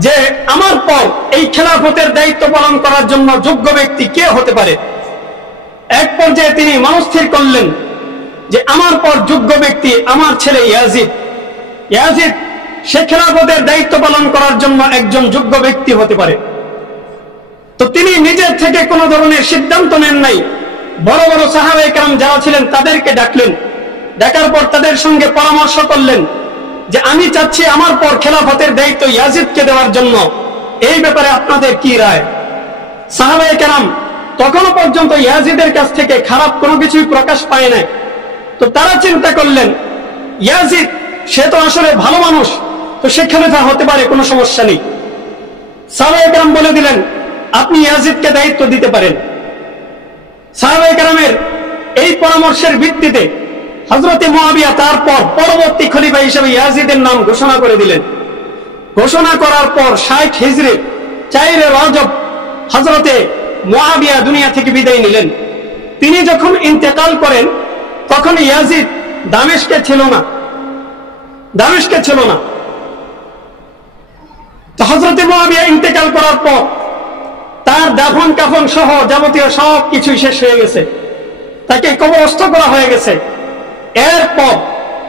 যে আমার পর এই খেলাফতের দায়িত্ব পালন করার জন্য যোগ্য ব্যক্তি কে হতে পারে। এক পর্যায়ে তিনি মনস্থির করলেন যে আমার পর যোগ্য ব্যক্তি আমার ছেলে ইয়াজিদ। ইয়াজিদ সে খেলাফতের দায়িত্ব পালন করার জন্য একজন যোগ্য ব্যক্তি হতে পারে। তো তিনি নিজের থেকে কোন ধরনের সিদ্ধান্ত নেন নাই, বড় বড় সাহাবায়ে কেরাম যারা ছিলেন তাদেরকে ডাকলেন। ডাকার পর তাদের সঙ্গে পরামর্শ করলেন যে আমি চাচ্ছি আমার পর খেলাফতের দায়িত্ব ইয়াজিদকে দেওয়ার জন্য, এই ব্যাপারে আপনাদের কি রায়? সাহাবায়ে কেরাম তখনও পর্যন্ত ইয়াজিদের কাছ থেকে খারাপ কোনো কিছুই প্রকাশ পায় নাই। তো তারা চিন্তা করলেন ইয়াজিদ সে তো আসলে ভালো মানুষ, তো সে খলিফা হতে পারে, কোনো সমস্যা নেই। সাহাবায়ে কেরাম বলে দিলেন আপনি ইয়াজিদকে দায়িত্ব দিতে পারেন। সাহাবায়ে কেরামের এই পরামর্শের ভিত্তিতে হযরতে মুআবিয়া তারপর পরবর্তী খলিফা হিসেবে ইয়াজিদের নাম ঘোষণা করে দিলেন। ঘোষণা করার পর 60 হিজরির 4 রজব হযরতে মুআবিয়া দুনিয়া থেকে বিদায় নিলেন। তিনি যখন ইন্তেকাল করেন তখন ইয়াজিদ দামেস্কে ছিল না। তো হযরত মুআবিয়া ইন্তেকাল করার পর তার দাফন কাফন সহ যাবতীয় সব কিছুই শেষ হয়ে গেছে, তাকে কবরস্থ করা হয়ে গেছে। এরপর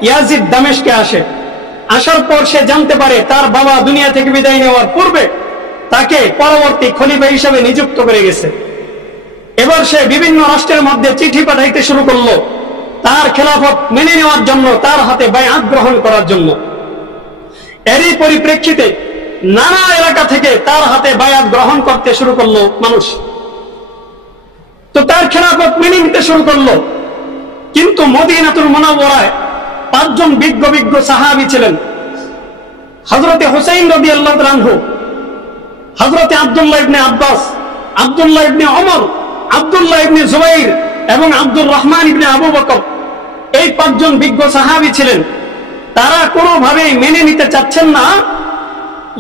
ইয়াজিদ দামেস্কে আসে। আসার পর সে জানতে পারে তার বাবা দুনিয়া থেকে বিদায় নেওয়ার পূর্বে তাকে পরবর্তী খলিফা হিসেবে নিযুক্ত করে গেছে। এবার সে বিভিন্ন রাষ্ট্রের মধ্যে চিঠি পাঠাইতে শুরু করলো তার খেলাফত মেনে নেওয়ার জন্য, তার হাতে বায়আত গ্রহণ করার জন্য। এরই পরিপ্রেক্ষিতে নানা এলাকা থেকে তার হাতে বায়আত গ্রহণ করতে শুরু করলো মানুষ। তো তার খেলাফত মেনে নিতে শুরু করলো। কিন্তু মদিনাতুল মুনাওয়ারায় 5 জন বিজ্ঞ সাহাবী ছিলেন। হযরতে হুসাইন রাদিয়াল্লাহু আনহু, হযরতে আব্দুল্লাহ ইবনে আব্বাস, আব্দুল্লাহ ইবনে ওমর, আব্দুল্লাহ ইবনে জুবাইর এবং আব্দুর রহমান ইবনে আবু বকর, এই 5 জন বিজ্ঞ সাহাবী ছিলেন। তারা কোনোভাবেই মেনে নিতে চাচ্ছেন না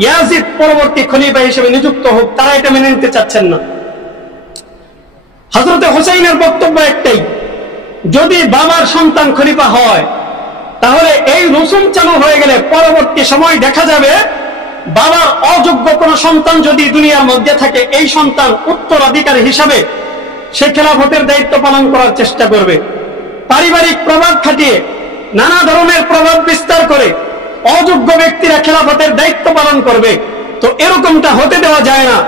ইয়াজিদ পরবর্তী খলিফা হিসেবে নিযুক্ত হোক, তারা এটা মেনে নিতে চাচ্ছেন না। হযরতে হুসাইনের বক্তব্য একটাই, যদি বাবার সন্তান খলিফা হয় তাহলে এই রসুম চালু হয়ে গেলে পরবর্তী সময় দেখা যাবে বাবার অযোগ্য কোন সন্তান যদি দুনিয়ার মধ্যে থাকে, এই সন্তান উত্তরাধিকারী হিসাবে সে খেলাফতের দায়িত্ব পালন করার চেষ্টা করবে। পারিবারিক প্রভাব খাটিয়ে নানা ধরনের প্রভাব বিস্তার করে অযোগ্য ব্যক্তিরা খেলাফতের দায়িত্ব পালন করবে। তো এরকমটা হতে দেওয়া যায় না।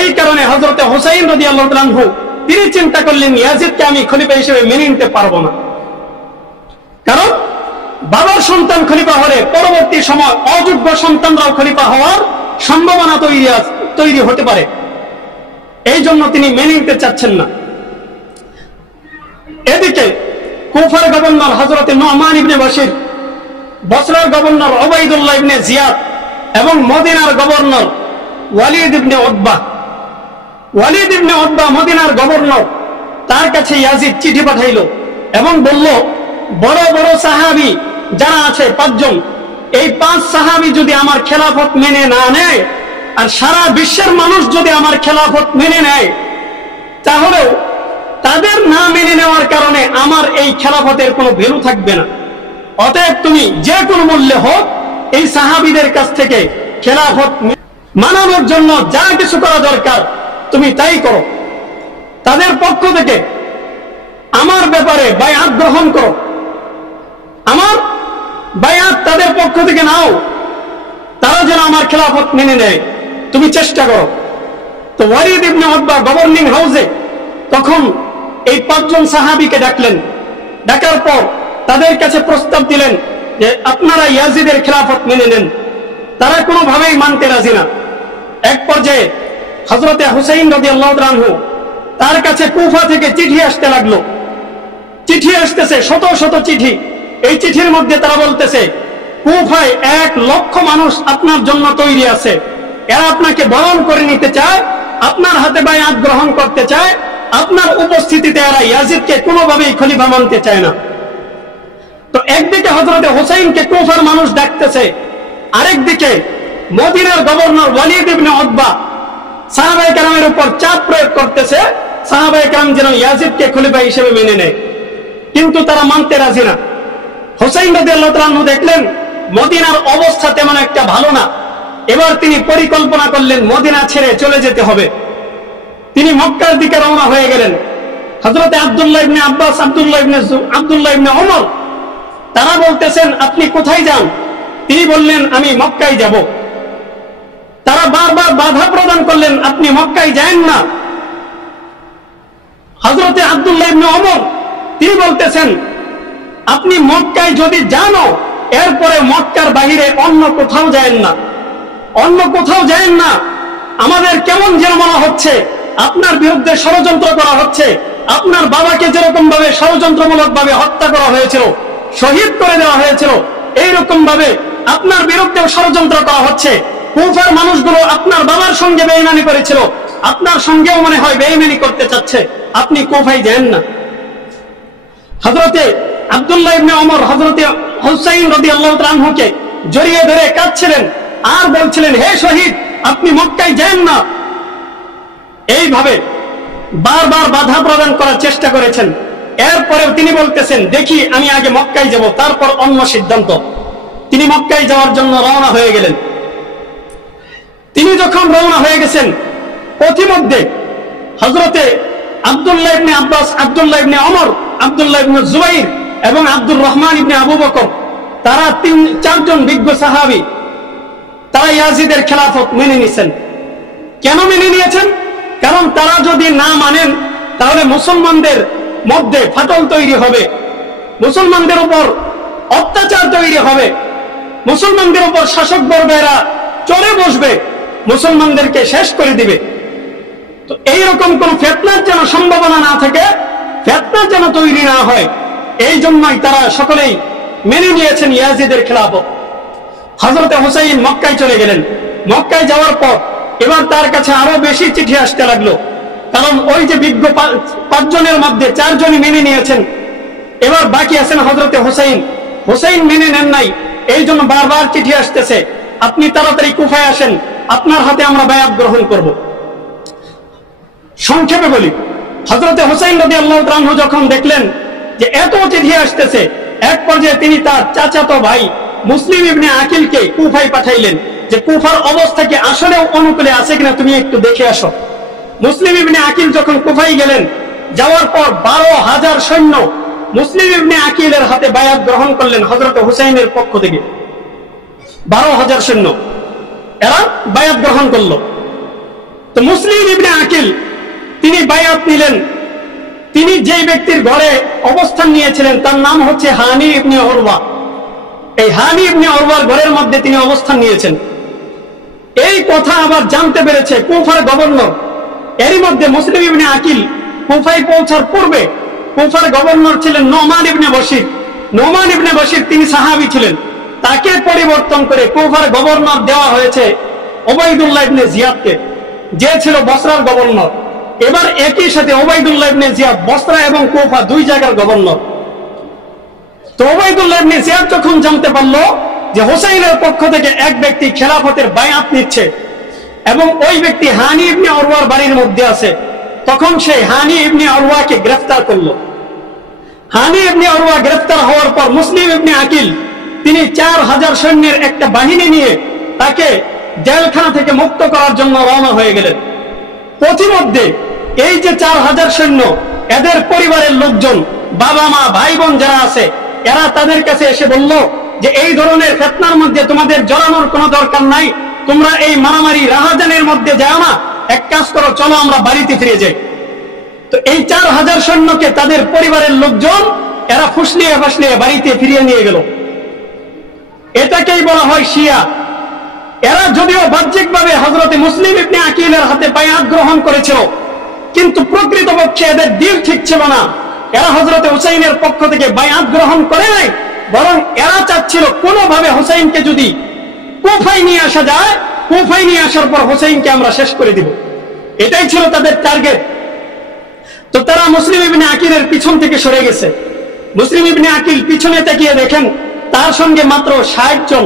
এই কারণে হযরতে হুসাইন রাদিয়াল্লাহু আনহু তিনি চিন্তা করলেন ইয়াজিদকে আমি খলিফা হিসেবে মেনে নিতে পারবো না, কারণ বাবার সন্তান খলিফা হলে পরবর্তী সময় অযোগ্য সন্তানরাও খলিফা হওয়ার সম্ভাবনা তৈরি হতে পারে। এই জন্য তিনি মেনে নিতে চাচ্ছেন না। এদিকে কুফার গভর্নর হযরতে নুমান ইবনে বাশির, বসরার গভর্নর উবাইদুল্লাহ ইবনে জিয়াদ এবং মদিনার গভর্নর ওয়ালিদ ইবনে উতবা মদিনার গভর্নর, তার কাছে ইয়াজিদ চিঠি পাঠাইলো এবং বলল, বড় বড় সাহাবী যারা আছে 5 জন, এই 5 সাহাবী যদি আমার খেলাফত মেনে না নেয় আর সারা বিশ্বের মানুষ যদি আমার খেলাফত মেনে নেয়, তাহলেও তাদের না মেনে নেওয়ার কারণে আমার এই খেলাফতের কোনো ভ্যালু থাকবে না। অতএব তুমি যে কোনো মূল্যে হোক এই সাহাবীদের কাছ থেকে খেলাফত মানানোর জন্য যা কিছু করা দরকার তুমি তাই করো। তাদের পক্ষ থেকে আমার ব্যাপারে বায়আত গ্রহণ করো, আমার বায়আত তাদের পক্ষ থেকে নাও, তারা যেন আমার খেলাফত মেনে নেয় তুমি চেষ্টা করো। তো ওয়ালিদ ইবনে উতবা গভর্নিং হাউসে তখন এই 5 জন সাহাবীকে ডাকলেন। ডাকার পর তাদের কাছে প্রস্তাব দিলেন যে আপনারা ইয়াজিদের খেলাফত মেনে নেন। তারা কোনোভাবেই মানতে রাজি না। এক পর্যায়ে হযরতে হুসাইন রাদিয়াল্লাহু আনহু তার কাছে কুফা থেকে চিঠি আসতে লাগলো। চিঠি আসতেছে, শত শত চিঠি। এই চিঠির মধ্যে তারা বলতেছে, কুফায় 1 লক্ষ মানুষ আপনার জন্য তৈরি আছে, এরা আপনাকে বরণ করে নিতে চায়, আপনার হাতে বায়আত গ্রহণ করতে চায়, আপনার উপস্থিতিতে এরা ইয়াজিদকে কোনোভাবেই খলিফা মানতে চায় না। তো একদিকে হযরতে হুসাইনকে কুফার মানুষ ডাকতেছে, আরেকদিকে মদিনার গভর্নর ওয়ালিদ ইবনে উতবা সাহাবায়ে কেরামের উপর চাপ প্রয়োগ করতেছে সাহাবায়ে কেরাম যেন ইয়াজিদকে খলিফা হিসেবে মেনে নেয়, কিন্তু তারা মানতে রাজি না। হুসাইন রাদিয়াল্লাহু তাআলা দেখলেন মদিনার অবস্থা তেমন একটা ভালো না। এবার তিনি পরিকল্পনা করলেন মদিনা ছেড়ে চলে যেতে হবে। তিনি মক্কার দিকে রওনা হয়ে গেলেন। হযরতে আব্দুল্লাহ ইবনে আব্বাস, আব্দুল্লাহ ইবনে ওমর তারা বলতেছেন আপনি কোথায় যান? তিনি বললেন আমি মক্কায় যাব। তারা বারবার বাধা প্রদান করলেন আপনি মক্কায় যান না। হযরতে আব্দুল্লাহ ইবনে ওমর তিনি বলতেছেন আপনি মক্কায় যদি জানো এরপরে মক্কার বাহিরে অন্য কোথাও যায়েন না, অন্য কোথাও যায়েন না। আমাদের কেমন যেন মনে হচ্ছে আপনার বিরুদ্ধে ষড়যন্ত্র করা হচ্ছে। আপনার বাবাকে যেরকম ভাবে ষড়যন্ত্রমূলক ভাবে হত্যা করা হয়েছিল, শহীদ করে দেওয়া হয়েছিল, এইরকম ভাবে আপনার বিরুদ্ধেও ষড়যন্ত্র করা হচ্ছে। কুফার মানুষগুলো আপনার বাবার সঙ্গে বেঈমানি করেছিল, আপনার সঙ্গেও মনে হয় বেঈমানি করতে চাচ্ছে, আপনি কুফায় যান না। হযরতে আব্দুল্লাহ ইবনে ওমর হযরতে হুসাইন রাদিয়াল্লাহু তাআলা আনহুকে জড়িয়ে ধরে কাঁদছিলেন আর বলছিলেন হে শহীদ আপনি মক্কায় যান না। এইভাবে বারবার বাধা প্রদান করার চেষ্টা করেছেন। এরপরেও তিনি বলতেছেন দেখি আমি আগে মক্কায় যাব, তারপর অন্য সিদ্ধান্ত। তিনি মক্কায় যাওয়ার জন্য রওনা হয়ে গেলেন। তিনি যখন রওনা হয়ে গেছেন, পথিমধ্যে হযরতে আব্দুল্লাহ ইবনে আব্বাস, আব্দুল্লাহ ইবনে ওমর, আব্দুল্লাহ ইবনে জুবাইর এবং আব্দুর রহমান ইবনে আবু বকর, তারা চারজন বিজ্ঞ সাহাবী, তারা ইয়াজিদের খেলাফত মেনে নিয়েছেন। কেন মেনে নিয়েছেন? কারণ তারা যদি না মানেন তাহলে মুসলমানদের মধ্যে ফাটল তৈরি হবে, মুসলমানদের উপর অত্যাচার তৈরি হবে, মুসলমানদের উপর শাসক বর্গেরা চড়ে বসবে, মুসলমানদেরকে শেষ করে দিবে। তো এইরকম কোন ফিতনার যেন সম্ভাবনা না থাকে, ফিতনা যেন তৈরি না হয়, এই জন্যই তারা সকলেই মেনে নিয়েছেন ইয়াজিদের খেলাফত। হযরতে হুসাইন মক্কায় চলে গেলেন। মক্কায় যাওয়ার পর এবার তার কাছে আরো বেশি চিঠি আসতে লাগলো, কারণ ওই যে বিজ্ঞ পাঁচজনের মধ্যে চারজনই মেনে নিয়েছেন, এবার বাকি আছেন হযরতে হুসাইন। হুসাইন মেনে নেন নাই, এই জন্য বারবার চিঠি আসতেছে, আপনি তাড়াতাড়ি কুফায় আসেন, আপনার হাতে আমরা বায়াত গ্রহণ করব। সংক্ষেপে বলি, হযরতে হুসাইন রাদিয়াল্লাহু তাআলা আনহু যখন দেখলেন যে এত চিঠি আসতেছে, এক পর্যায়ে তিনি তার চাচাতো ভাই মুসলিম ইবনে আকিলকে কুফায় পাঠাইলেন যে কুফার অবস্থা কি আসলেও অনুকূলে আছে কিনা তুমি একটু দেখে আসো। মুসলিম ইবনে আকিল যখন কুফায় গেলেন, যাওয়ার পর 12,000 সৈন্য মুসলিম ইবনে আকিলের হাতে বায়াত গ্রহণ করলেন হযরত হুসাইনের পক্ষ থেকে। 12,000 সৈন্য এরা বায়াত গ্রহণ করলো। তো মুসলিম ইবনে আকিল তিনি বায়াত নিলেন। তিনি যে ব্যক্তির ঘরে অবস্থান নিয়েছিলেন তার নাম হচ্ছে হানি ইবনে উরওয়া। এই হানি ইবনে উরওয়ার ঘরের মধ্যে তিনি অবস্থান নিয়েছেন। এই কথা আবার জানতে পেরেছে কুফার গভর্নর। এরই মধ্যে মুসলিম ইবনে আকিল কুফায় পৌঁছার পূর্বে কুফার গভর্নর ছিলেন নোমান ইবনে বশির। নোমান ইবনে বশির তিনি সাহাবী ছিলেন, তাকে পরিবর্তন করে কুফার গভর্নর দেওয়া হয়েছে ওবাইদুল্লাহ ইবনে জিয়াদকে, যে ছিল বসরার গভর্নর। এবার একই সাথে ওবাইদুল্লাহ ইবনে জিয়াদ বসরা এবং কুফা দুই জায়গার গভর্নর। তো ওবাইদুল্লাহ ইবনে জিয়াদ যখন জানতে পারলো যে হুসাইনের পক্ষ থেকে এক ব্যক্তি খেলাফতের বায়াত নিচ্ছে এবং ওই ব্যক্তি হানি ইবনে উরওয়ার বাড়ির মধ্যে আছে, তখন সে হানি ইবনে উরওয়াকে গ্রেফতার করলো। হানি ইবনে উরওয়া গ্রেফতার হওয়ার পর মুসলিম ইবনে আকিল তিনি 4,000 সৈন্যের একটা বাহিনী নিয়ে তাকে জেলখানা থেকে মুক্ত করার জন্য রওনা হয়ে গেলেন। পথিমধ্যে এই যে 4,000 সৈন্য, এদের পরিবারের লোকজন, বাবা মা ভাই বোন যারা আছে, এরা তাদের কাছে এসে বলল যে এই ধরনের ফিতনার মধ্যে তোমাদের জড়ানোর কোনো দরকার নাই, তোমরা এই মারামারি রাহাজানের মধ্যে যাও না, এক কাজ করো, চলো আমরা বাড়িতে ফিরে যাই। তো এই 4,000 সৈন্যকে তাদের পরিবারের লোকজন এরা ফুসলিয়ে ফাসলিয়ে বাড়িতে ফিরিয়ে নিয়ে গেল। এটাকেই বলা হয় শিয়া। এরা যদিও বাহ্যিকভাবে হযরতে মুসলিম ইবনে আকিলের হাতে বায়াত গ্রহণ করেছিল, কিন্তু প্রকৃতপক্ষে এদের দিল ঠিক ছিল না। এরা হযরতে হুসাইনের পক্ষ থেকে বায়াত গ্রহণ করে নাই, বরং এরা চাচ্ছিল কোনোভাবে হুসাইনকে যদি কুফায় নিয়ে আসা যায়, কুফায় নিয়ে আসার পর হুসাইনকে আমরা শেষ করে দিব, এটাই ছিল তাদের টার্গেট। তো তারা মুসলিম ইবনে আকিলের পিছন থেকে সরে গেছে। মুসলিম ইবনে আকিল পিছনে তাকিয়ে দেখেন তার সঙ্গে মাত্র 60 জন,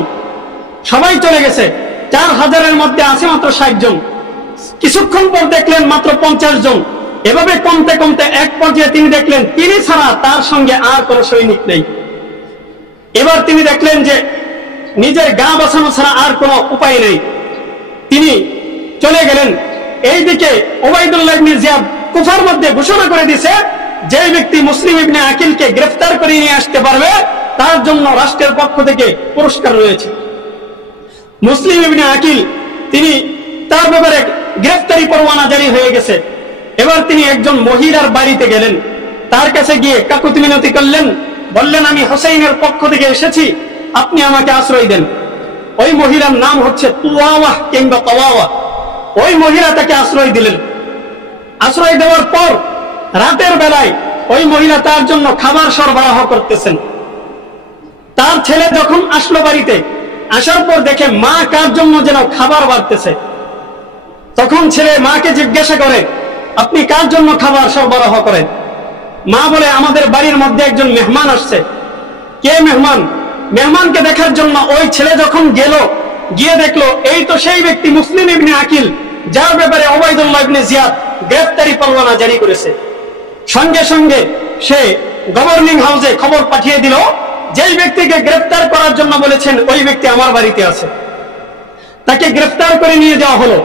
সবাই চলে গেছে। 4,000-এর মধ্যে আছে মাত্র 60 জন। কিছুক্ষণ পর দেখলেন মাত্র 50 জন। এভাবে কমতে কমতে এক পর্যায়ে তিনি দেখলেন তিনি ছাড়া তার সঙ্গে আর কোনো সৈনিক নেই। এবার তিনি দেখলেন যে নিজের গা বাঁচানো ছাড়া আর কোনো উপায় নেই। তিনি চলে গেলেন। এইদিকে ওবাইদুল্লাহ ইবনে জিয়াদ কুফার মধ্যে ঘোষণা করে দিয়েছে, যে ব্যক্তি মুসলিম ইবনে আকিলকে গ্রেফতার করে নিয়ে আসতে পারবে তার জন্য রাষ্ট্রের পক্ষ থেকে পুরস্কার রয়েছে। মুসলিম ইবনে আকিল তিনি তার ব্যাপারে গ্রেফতারি পরোয়ানা জারি হয়ে গেছে। এবার তিনি একজন মহিলার বাড়িতে গেলেন, তার কাছে গিয়ে কাকুতি মিনতি করলেন, বললেন আমি হুসাইনের পক্ষ থেকে এসেছি, আপনি আমাকে আশ্রয় দেন। ওই মহিলার নাম হচ্ছে তুওয়াওয়া কিংবা তাওয়াওয়া। ওই মহিলা তাকে আশ্রয় দিলেন। আশ্রয় দেওয়ার পর রাতের বেলায় ওই মহিলা তার জন্য খাবার সরবরাহ করতেছেন। তার ছেলে যখন আসলো বাড়িতে, আসার পর দেখে মা কার জন্য যেন খাবার বাড়তেছে। তখন ছেলে মাকে জিজ্ঞাসা করে, আপনি কার জন্য খাবার সরবরাহ করেন? মা বলে, আমাদের বাড়ির মধ্যে একজন মেহমান আসছে। কে মেহমান? মেহমানকে দেখার জন্য ওই ছেলে যখন গেল, গিয়ে দেখলো এই তো সেই ব্যক্তি মুসলিম ইবনে আকিল, যার ব্যাপারে ওবাইদুল্লাহ ইবনে জিয়াদ গ্রেফতারি পরোয়ানা জারি করেছে। সঙ্গে সঙ্গে সে গভর্নিং হাউসে খবর পাঠিয়ে দিল, যেই ব্যক্তিকে গ্রেফতার করার জন্য বলেছেন ওই ব্যক্তি আমার বাড়িতে আছে। তাকে গ্রেফতার করে নিয়ে যাওয়া হলো।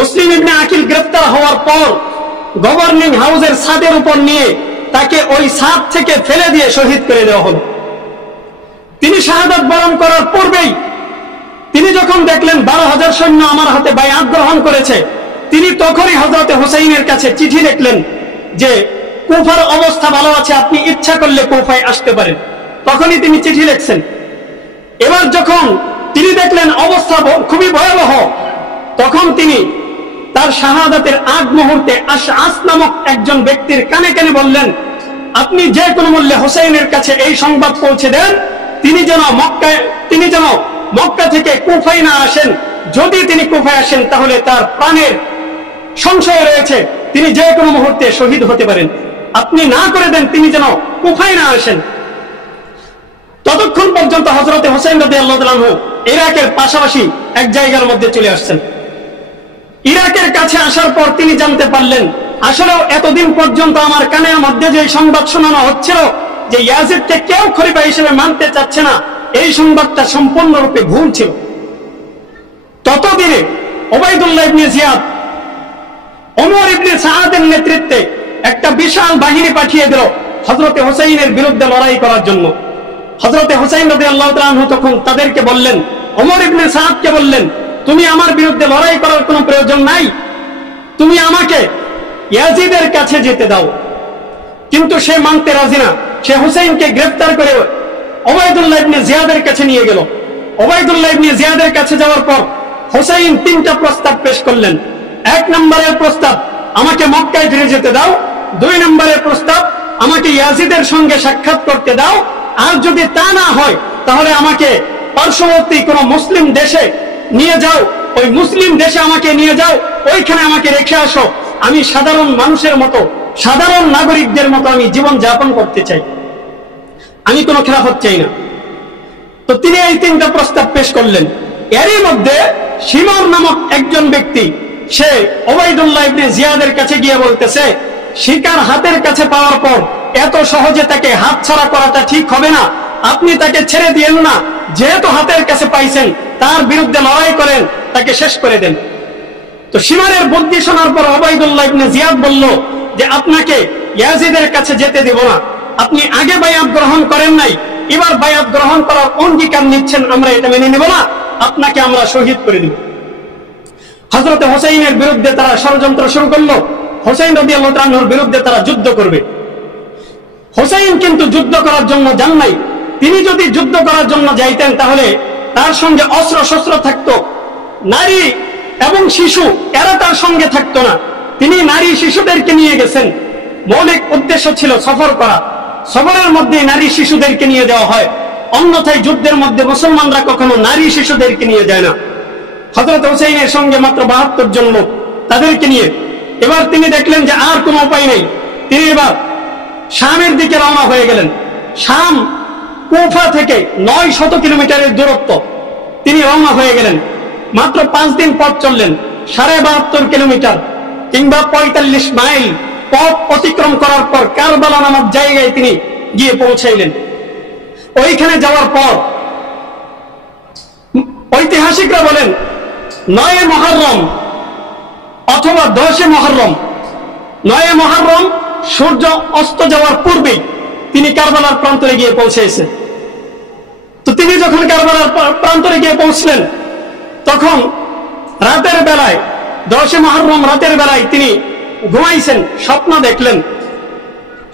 মুসলিম ইবনে আকিল গ্রেফতার হওয়ার পর গভর্নিং হাউসের ছাদের উপর নিয়ে তাকে ওই ছাদ থেকে ফেলে দিয়ে শহীদ করে দেওয়া হলো। তিনি শাহাদাত বরণ করার পূর্বেই তিনি যখন দেখলেন 12,000 সৈন্য আমার হাতে বায়াত গ্রহণ করেছে, তিনি তখনই হযরতে হুসাইনের কাছে চিঠি লিখলেন যে কুফার অবস্থা ভালো আছে, আপনি ইচ্ছা করলে কুফায় আসতে পারেন। তখনই তিনি চিঠি লিখছেন। এবার যখন তিনি দেখলেন অবস্থা খুবই ভয়াবহ, তখন তিনি তার শাহাদাতের আগ মুহূর্তে আশআস নামক একজন ব্যক্তির কানে কানে বললেন, আপনি যে কোনো মূল্যে হুসাইনের কাছে এই সংবাদ পৌঁছে দেন তিনি যেন মক্কা থেকে কুফায় না আসেন। যদি তিনি কুফায় আসেন তাহলে তার প্রাণের সংশয় রয়েছে, তিনি যে কোনো মুহূর্তে শহীদ হতে পারেন। আপনি না করে দেন তিনি যেন কুফায় না আসেন। ততক্ষণ পর্যন্ত হযরতে হুসাইন রাদিয়াল্লাহু তাআলা আনহু ইরাকের পাশাপাশি এক জায়গার মধ্যে চলে আসছেন। ইরাকের কাছে আসার পর তিনি জানতে পারলেন আসলেও এতদিন পর্যন্ত আমার কানের মধ্যে যে সংবাদ শোনানো হচ্ছিল যে ইয়াজিদকে কেউ খলিফা হিসেবে মানতে চাচ্ছে না, এই সংবাদটা সম্পূর্ণরূপে ভুল ছিল। ততদিনে উবাইদুল্লাহ ইবনে জিয়াদ ওমর ইবনে সাআদের নেতৃত্বে একটা বিশাল বাহিনী পাঠিয়ে দিল হযরতে হুসাইনের বিরুদ্ধে লড়াই করার জন্য। হযরতে হুসাইন রাদিয়াল্লাহু তাআলা আনহু তখন তাদেরকে বললেন, ওমর ইবনে সাআদকে বললেন, তুমি আমার বিরুদ্ধে লড়াই করার কোনো প্রয়োজন নাই, তুমি আমাকে ইয়াজিদের কাছে যেতে দাও। কিন্তু সে মানতে রাজি না। সে হুসাইনকে গ্রেফতার করে উবাইদুল্লাহ ইবনে জিয়াদের কাছে নিয়ে গেল। উবাইদুল্লাহ ইবনে জিয়াদের কাছে যাওয়ার পর হুসাইন 3টা প্রস্তাব পেশ করলেন। 1 নম্বরের প্রস্তাব, আমাকে মক্কায় ফিরে যেতে দাও। 2 নম্বরের প্রস্তাব, আমাকে ইয়াজিদের সঙ্গে সাক্ষাৎ করতে দাও। আর যদি তা না হয় তাহলে আমাকে পার্শ্ববর্তী কোনো মুসলিম দেশে নিয়ে যাও, ওই মুসলিম দেশে আমাকে নিয়ে যাও, ওইখানে আমাকে রেখে আসো। আমি সাধারণ মানুষের মতো, সাধারণ নাগরিকদের মতো আমি জীবন যাপন করতে চাই, আমি কোনো খেলাফত চাই না। তো তিনি এই 3টা প্রস্তাব পেশ করলেন। এরই মধ্যে শিমর নামক একজন ব্যক্তি সে উবাইদুল্লাহ ইবনে জিয়াদের কাছে গিয়ে বলতেছে, শিকার হাতের কাছে পাওয়ার পর এত সহজে তাকে হাতছাড়া করাটা ঠিক হবে না, আপনি তাকে ছেড়ে দিয়েন না, যেহেতু হাতের কাছে পাইছেন তার বিরুদ্ধে লড়াই করেন, তাকে শেষ করে দেন। তো শিমারের বুদ্ধি শোনার পর উবাইদুল্লাহ ইবনে জিয়াদ বলল যে আপনাকে ইয়াজিদের কাছে যেতে দেব না, আপনি আগে বায়াত গ্রহণ করেন নাই, এবার বায়াত গ্রহণ করার অঙ্গীকার নিচ্ছেন, আমরা এটা মেনে নেব না, আপনাকে আমরা শহীদ করে দেব। হযরত হুসাইনের বিরুদ্ধে তারা ষড়যন্ত্র শুরু করলো। হুসাইন রাদিয়াল্লাহু তাআলা আনহুর বিরুদ্ধে তারা যুদ্ধ করবে। হুসাইন কিন্তু যুদ্ধ করার জন্য যান নাই। তিনি যদি যুদ্ধ করার জন্য যাইতেন তাহলে তার সঙ্গে অস্ত্র শস্ত্র থাকতো, নারী এবং শিশু এরা তার সঙ্গে থাকতো না। তিনি নারী শিশুদেরকে নিয়ে গেছেন। মৌলিক উদ্দেশ্য ছিল সফর করা, সফরের মধ্যে নারী শিশুদেরকে নিয়ে যাওয়া হয়, অন্যথায় যুদ্ধের মধ্যে মুসলমানরা কখনো নারী শিশুদেরকে নিয়ে যায় না। হযরত হুসাইনের সঙ্গে মাত্র 72 জন লোক, তাদেরকে নিয়ে এবার তিনি দেখলেন যে আর কোনো উপায় নেই। তিনি এবার শামের দিকে রওনা হয়ে গেলেন। শাম কুফা থেকে 900 কিলোমিটারের দূরত্ব, তিনি রওনা হয়ে গেলেন। মাত্র 5 দিন পথ চললেন। 72.5 কিলোমিটার কিংবা 45 মাইল পথ অতিক্রম করার পর কারবালা নামক জায়গায় তিনি গিয়ে পৌঁছাইলেন। ওইখানে যাওয়ার পর ঐতিহাসিকরা বলেন 9 মুহররম অথবা 10 মুহররম, 9 মুহররম সূর্য অস্ত যাওয়ার পূর্বেই তিনি কারবালার প্রান্তরে গিয়ে পৌঁছেছেন। তো তিনি যখন কারবালার প্রান্তরে গিয়ে পৌঁছলেন তখন রাতের বেলায়, 10 মুহররম রাতের বেলায় তিনি ঘুমাইছেন, স্বপ্ন দেখলেন।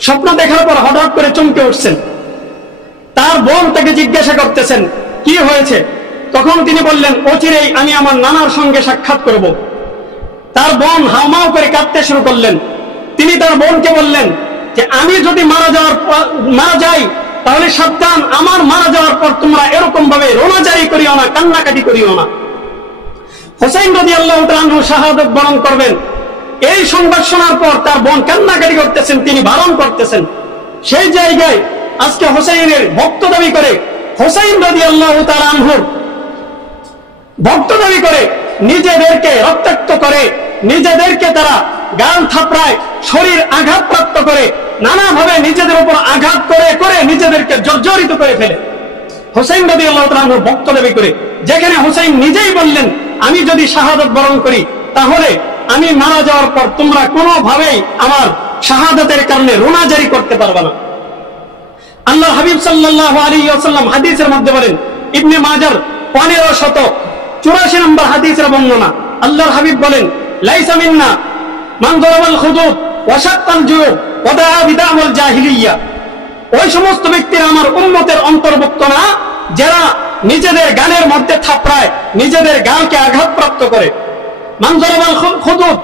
স্বপ্ন দেখার পর হঠাৎ করে চমকে উঠছেন। তার বোন তাকে জিজ্ঞাসা করতেছেন কি হয়েছে। তখন তিনি বললেন, অচিরেই আমি আমার নানার সঙ্গে সাক্ষাৎ করব। তার বোন হাউমাউ করে কাঁদতে শুরু করলেন। তিনি তার বোনকে বললেন যে আমি যদি মারা যাই তাহলে সাবধান, আমার মারা যাওয়ার পর তোমরা এরকম ভাবে রোনাজারি করিও না, কান্নাকাটি করিও না। হুসাইন রাদিয়াল্লাহু তাআলা আনহু শাহাদাত বরণ করবেন, এই সংবাদ শোনার পর তার বোন কান্নাকাটি করতেছেন, তিনি বারণ করতেছেন। সেই জায়গায় আজকে হুসাইনের ভক্ত দাবি করে, হুসাইন রাদিয়াল্লাহু তাআলা আনহুর ভক্ত দাবি করে নিজেদেরকে রক্তাক্ত করে, নিজেদেরকে তারা গাল থাপড়ায়, শরীর আঘাতপ্রাপ্ত করে, নানাভাবে নিজেদের উপর আঘাত করে করে নিজেদেরকে জর্জরিত করে ফেলে হুসাইন রাদিয়াল্লাহু তাআলা আনহু ভক্ত দাবি করে। যেখানে হুসাইন নিজেই বললেন আমি যদি শাহাদাত বরণ করি তাহলে আমি মারা যাওয়ার পর তোমরা কোনোভাবেই আমার শাহাদাতের কারণে রোনা জারি করতে পারবে না। আল্লাহ হাবিব সাল্লাল্লাহু আলাইহি ওয়াসাল্লাম হাদিসের মধ্যে বলেন, ইবনে মাজার 1584 নম্বর হাদিসের বর্ণনা, আল্লাহর হাবিব বলেন, লাইসা মিন্না মান যারাবাল খুদুদ ওয়া শাক্কাল জুয়ুব ওয়া দাআ বিদাওয়াল জাহিলিয়া। ওই সমস্ত ব্যক্তিরা আমার উম্মতের অন্তর্ভুক্ত না যারা নিজেদের গালের মধ্যে থাপড়ায়, নিজেদের গালকে আঘাতপ্রাপ্ত করে। মান যারাবাল খুদুদ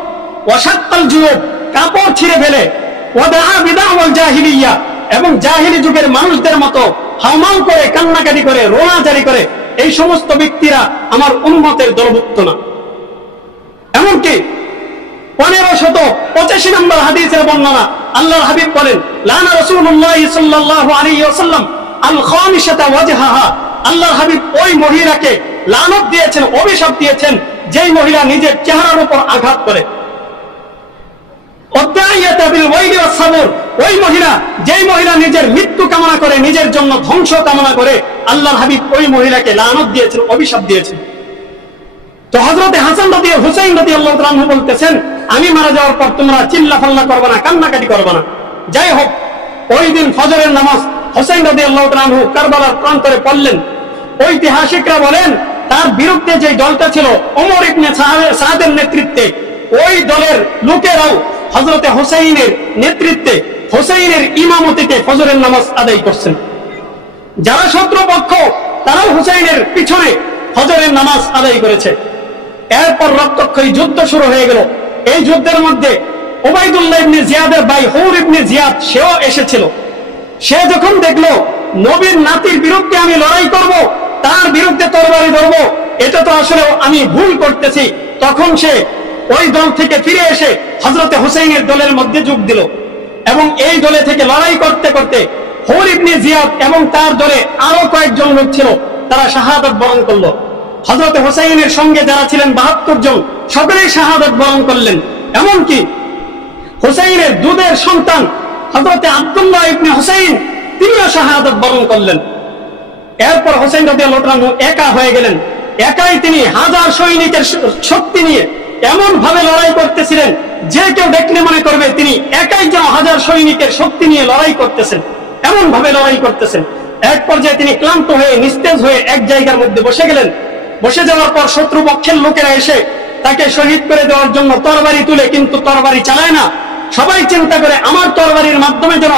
ওয়া শাক্কাল জুয়ুব, কাপড় ছিঁড়ে ফেলে, ওয়া দাআ বিদাওয়াল জাহিলিয়া, এবং জাহিলি যুগের মানুষদের মতো হাউমাউ করে, কান্নাকাটি করে, রোনা জারি করে, এই সমস্ত ব্যক্তিরা আমার উম্মতের দলভুক্ত না। এমনকি 1585 নম্বর হাদিসের বর্ণনা, আল্লাহর হাবিব বলেন, লানা রাসূলুল্লাহ সাল্লাল্লাহু আলাইহি ওয়াসাল্লাম আল খামিসাতা ওয়াজহাহা। আল্লাহর হাবিব ওই মহিলাকে লানত দিয়েছেন, অভিশাপ দিয়েছেন, যেই মহিলা নিজের চেহারার উপর আঘাত করে। ওই মহিলা, যেই মহিলা নিজের মৃত্যু কামনা করে, নিজের জন্য ধ্বংস কামনা করে, আল্লাহর হাবিব ওই মহিলাকে লানত দিয়েছেন, অভিশাপ দিয়েছেন। তো হযরতে হাসান হুসাইন রাদিয়াল্লাহু তাআলা আনহু বলতেছেন, আমি মারা যাওয়ার পর তোমরা চিল্লাফাল্লা করবে না, কান্নাকাটি করবে না। যাই হোক, ওই দিন ফজরের নামাজ হুসাইন রাদিয়াল্লাহু তাআলা আনহু কারবালার প্রান্তরে পড়লেন। ঐতিহাসিকরা বলেন, তার বিরুদ্ধে যে দলটা ছিল ওমর ইবনে সাদের নেতৃত্বে, ওই দলের লোকেরাও হযরতে হুসাইনের নেতৃত্বে, হুসাইনের ইমামতিতে ফজরের নামাজ আদায় করছেন। যারা শত্রুপক্ষ তারাও হুসাইনের পিছনে ফজরের নামাজ আদায় করেছে। এরপর রক্তক্ষয়ী যুদ্ধ শুরু হয়ে গেল। এই যুদ্ধের মধ্যে উবাইদুল্লাহ ইবনে জিয়াদের ভাই হুর ইবনে জিয়াদ সেও এসেছিল। সে যখন দেখলো নবীর নাতির বিরুদ্ধে আমি লড়াই করব, তার বিরুদ্ধে তরবারি ধরব, এটা তো আসলে আমি ভুল করতেছি, তখন সে ওই দল থেকে ফিরে এসে হযরতে হুসাইনের দলের মধ্যে যোগ দিল। এবং এই দলে থেকে লড়াই করতে করতে হুর ইবনে জিয়াদ এবং তার দলে আরো কয়েকজন লোক ছিল, তারা শাহাদাত বরণ করলো। হযরতে হুসাইনের সঙ্গে যারা ছিলেন 72 জন, সকলেই শাহাদাত বরণ করলেন। এমনকি হুসাইনের দুধের সন্তান হযরতে আব্দুল্লাহ ইবনে হুসাইন, তিনিও শাহাদাত বরণ করলেন। এরপর হুসাইন রাদিয়াল্লাহু তাআলা একা হয়ে গেলেন। একাই তিনি 1000 সৈনিকের শক্তি নিয়ে এমন ভাবে লড়াই করতেছিলেন, যে কেউ দেখলে মনে করবে তিনি একাই যেন 1000 সৈনিকের শক্তি নিয়ে লড়াই করতেছেন, এমন ভাবে লড়াই করতেছেন। এক পর্যায়ে তিনি ক্লান্ত হয়ে, নিস্তেজ হয়ে এক জায়গার মধ্যে বসে গেলেন। বসে যাওয়ার পর শত্রুপক্ষের লোকেরা এসে তাকে শহীদ করে দেওয়ার জন্য তরবারি তুলে, কিন্তু তরবারি চালায় না। সবাই চিন্তা করে আমার তরবারির মাধ্যমে যেন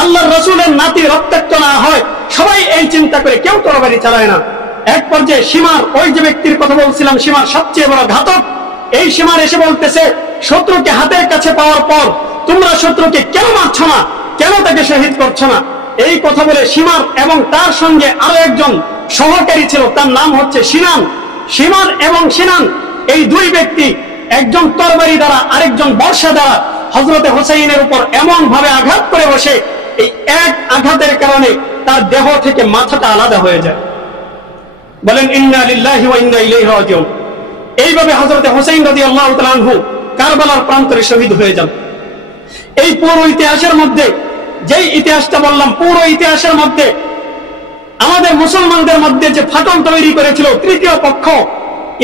আল্লাহর রাসূলের নাতি রক্তাক্ত না হয়, সবাই এই চিন্তা করে কেউ তরবারি চালায় না। এক পর্যায়ে সীমার, ওই যে ব্যক্তির কথা বলছিলাম, সীমার সবচেয়ে বড় ঘাতক, এই সীমার এসে বলতেছে, শত্রুকে হাতের কাছে পাওয়ার পর তোমরা শত্রুকে কেন মারছ না, কেন তাকে শহীদ করছো না? এই কথা বলে সীমার এবং তার সঙ্গে আরো একজন সহকারী ছিল, তার নাম হচ্ছে সিনান। সীমার এবং সিনান এই দুই ব্যক্তি, একজন তরবারি দ্বারা আরেকজন বর্ষা দ্বারা হযরতে হুসাইনের উপর এমন ভাবে আঘাত করে বসে, এই এক আঘাতের কারণে তার দেহ থেকে মাথাটা আলাদা হয়ে যায়। বলেন ইন্না লিল্লাহি ওয়া ইন্না ইলাইহি রাজিউন। এইভাবে হযরতে হুসাইন রাদিয়াল্লাহু তাআলা আনহু কারবালার প্রান্তরে শহীদ হয়ে যান। এই পুরো ইতিহাসের মধ্যে, যেই ইতিহাসটা বললাম, পুরো ইতিহাসের মধ্যে আমাদের মুসলমানদের মধ্যে যে ফাটল তৈরি করেছিল তৃতীয় পক্ষ,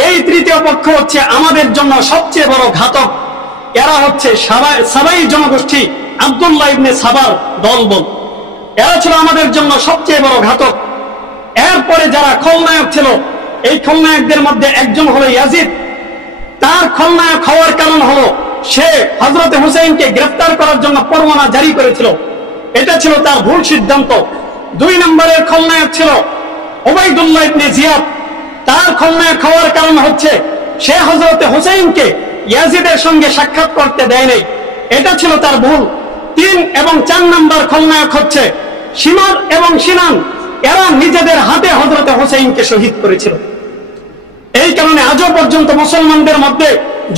এই তৃতীয় পক্ষ হচ্ছে আমাদের জন্য সবচেয়ে বড় ঘাতক। এরা হচ্ছে সাবাই জনগোষ্ঠী, আব্দুল্লাহ ইবনে সাবার দলবল। এরা ছিল আমাদের জন্য সবচেয়ে বড় ঘাতক। এরপরে যারা খলনায়ক ছিল, এই খলনায়কদের মধ্যে একজন হলো ইয়াজিদ। তার খলনায়ক হওয়ার কারণ হলো সে হযরতে হুসাইনকে গ্রেফতার করার জন্য পরোয়ানা জারি করেছিল, এটা ছিল তার ভুল সিদ্ধান্ত। 2 নম্বরের খলনায়ক ছিল উবাইদুল্লাহ ইবনে জিয়াদ। তার খলনায়ক হওয়ার কারণ হচ্ছে সে হযরতে হুসাইনকে ইয়াজিদের সঙ্গে সাক্ষাৎ করতে দেয় নাই, এটা ছিল তার ভুল। 3 এবং 4 নম্বর খলনায়ক হচ্ছে সীমার এবং সিনান। এরা নিজেদের হাতে হযরতে হুসাইনকে শহীদ করেছিল। এই কারণে আজও পর্যন্ত মুসলমানদের মধ্যে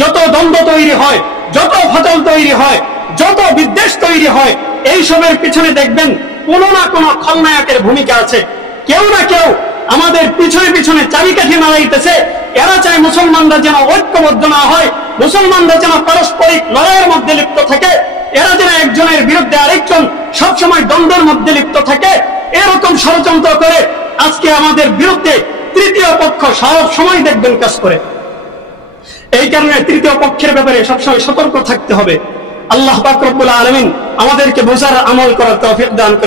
যত দ্বন্দ্ব তৈরি হয়, যত ফাটল তৈরি হয়, যত বিদ্বেষ তৈরি হয়, এই সবের পিছনে দেখবেন কোনো না কোনো খলনায়কের ভূমিকা আছে। কেউ না কেউ আমাদের পিছনে পিছনে চাবিকাঠি নাড়াইতেছে। এরা চায় মুসলমানরা যেন ঐক্যবদ্ধ না হয়, মুসলমানরা যেন পারস্পরিক লড়াইয়ের মধ্যে লিপ্ত থাকে, এরা যেন একজনের বিরুদ্ধে আরেকজন সবসময় দ্বন্দ্বের মধ্যে লিপ্ত থাকে। এরকম ষড়যন্ত্র করে আজকে আমাদের বিরুদ্ধে তৃতীয় পক্ষ সব সময় দেখবেন কাজ করে। এই কারণে তৃতীয় পক্ষের ব্যাপারে সবসময় সতর্ক থাকতে হবে। আল্লাহ পাক রব্বুল আলামিন আমাদেরকে বোঝার আমল করার তৌফিক দান করুন।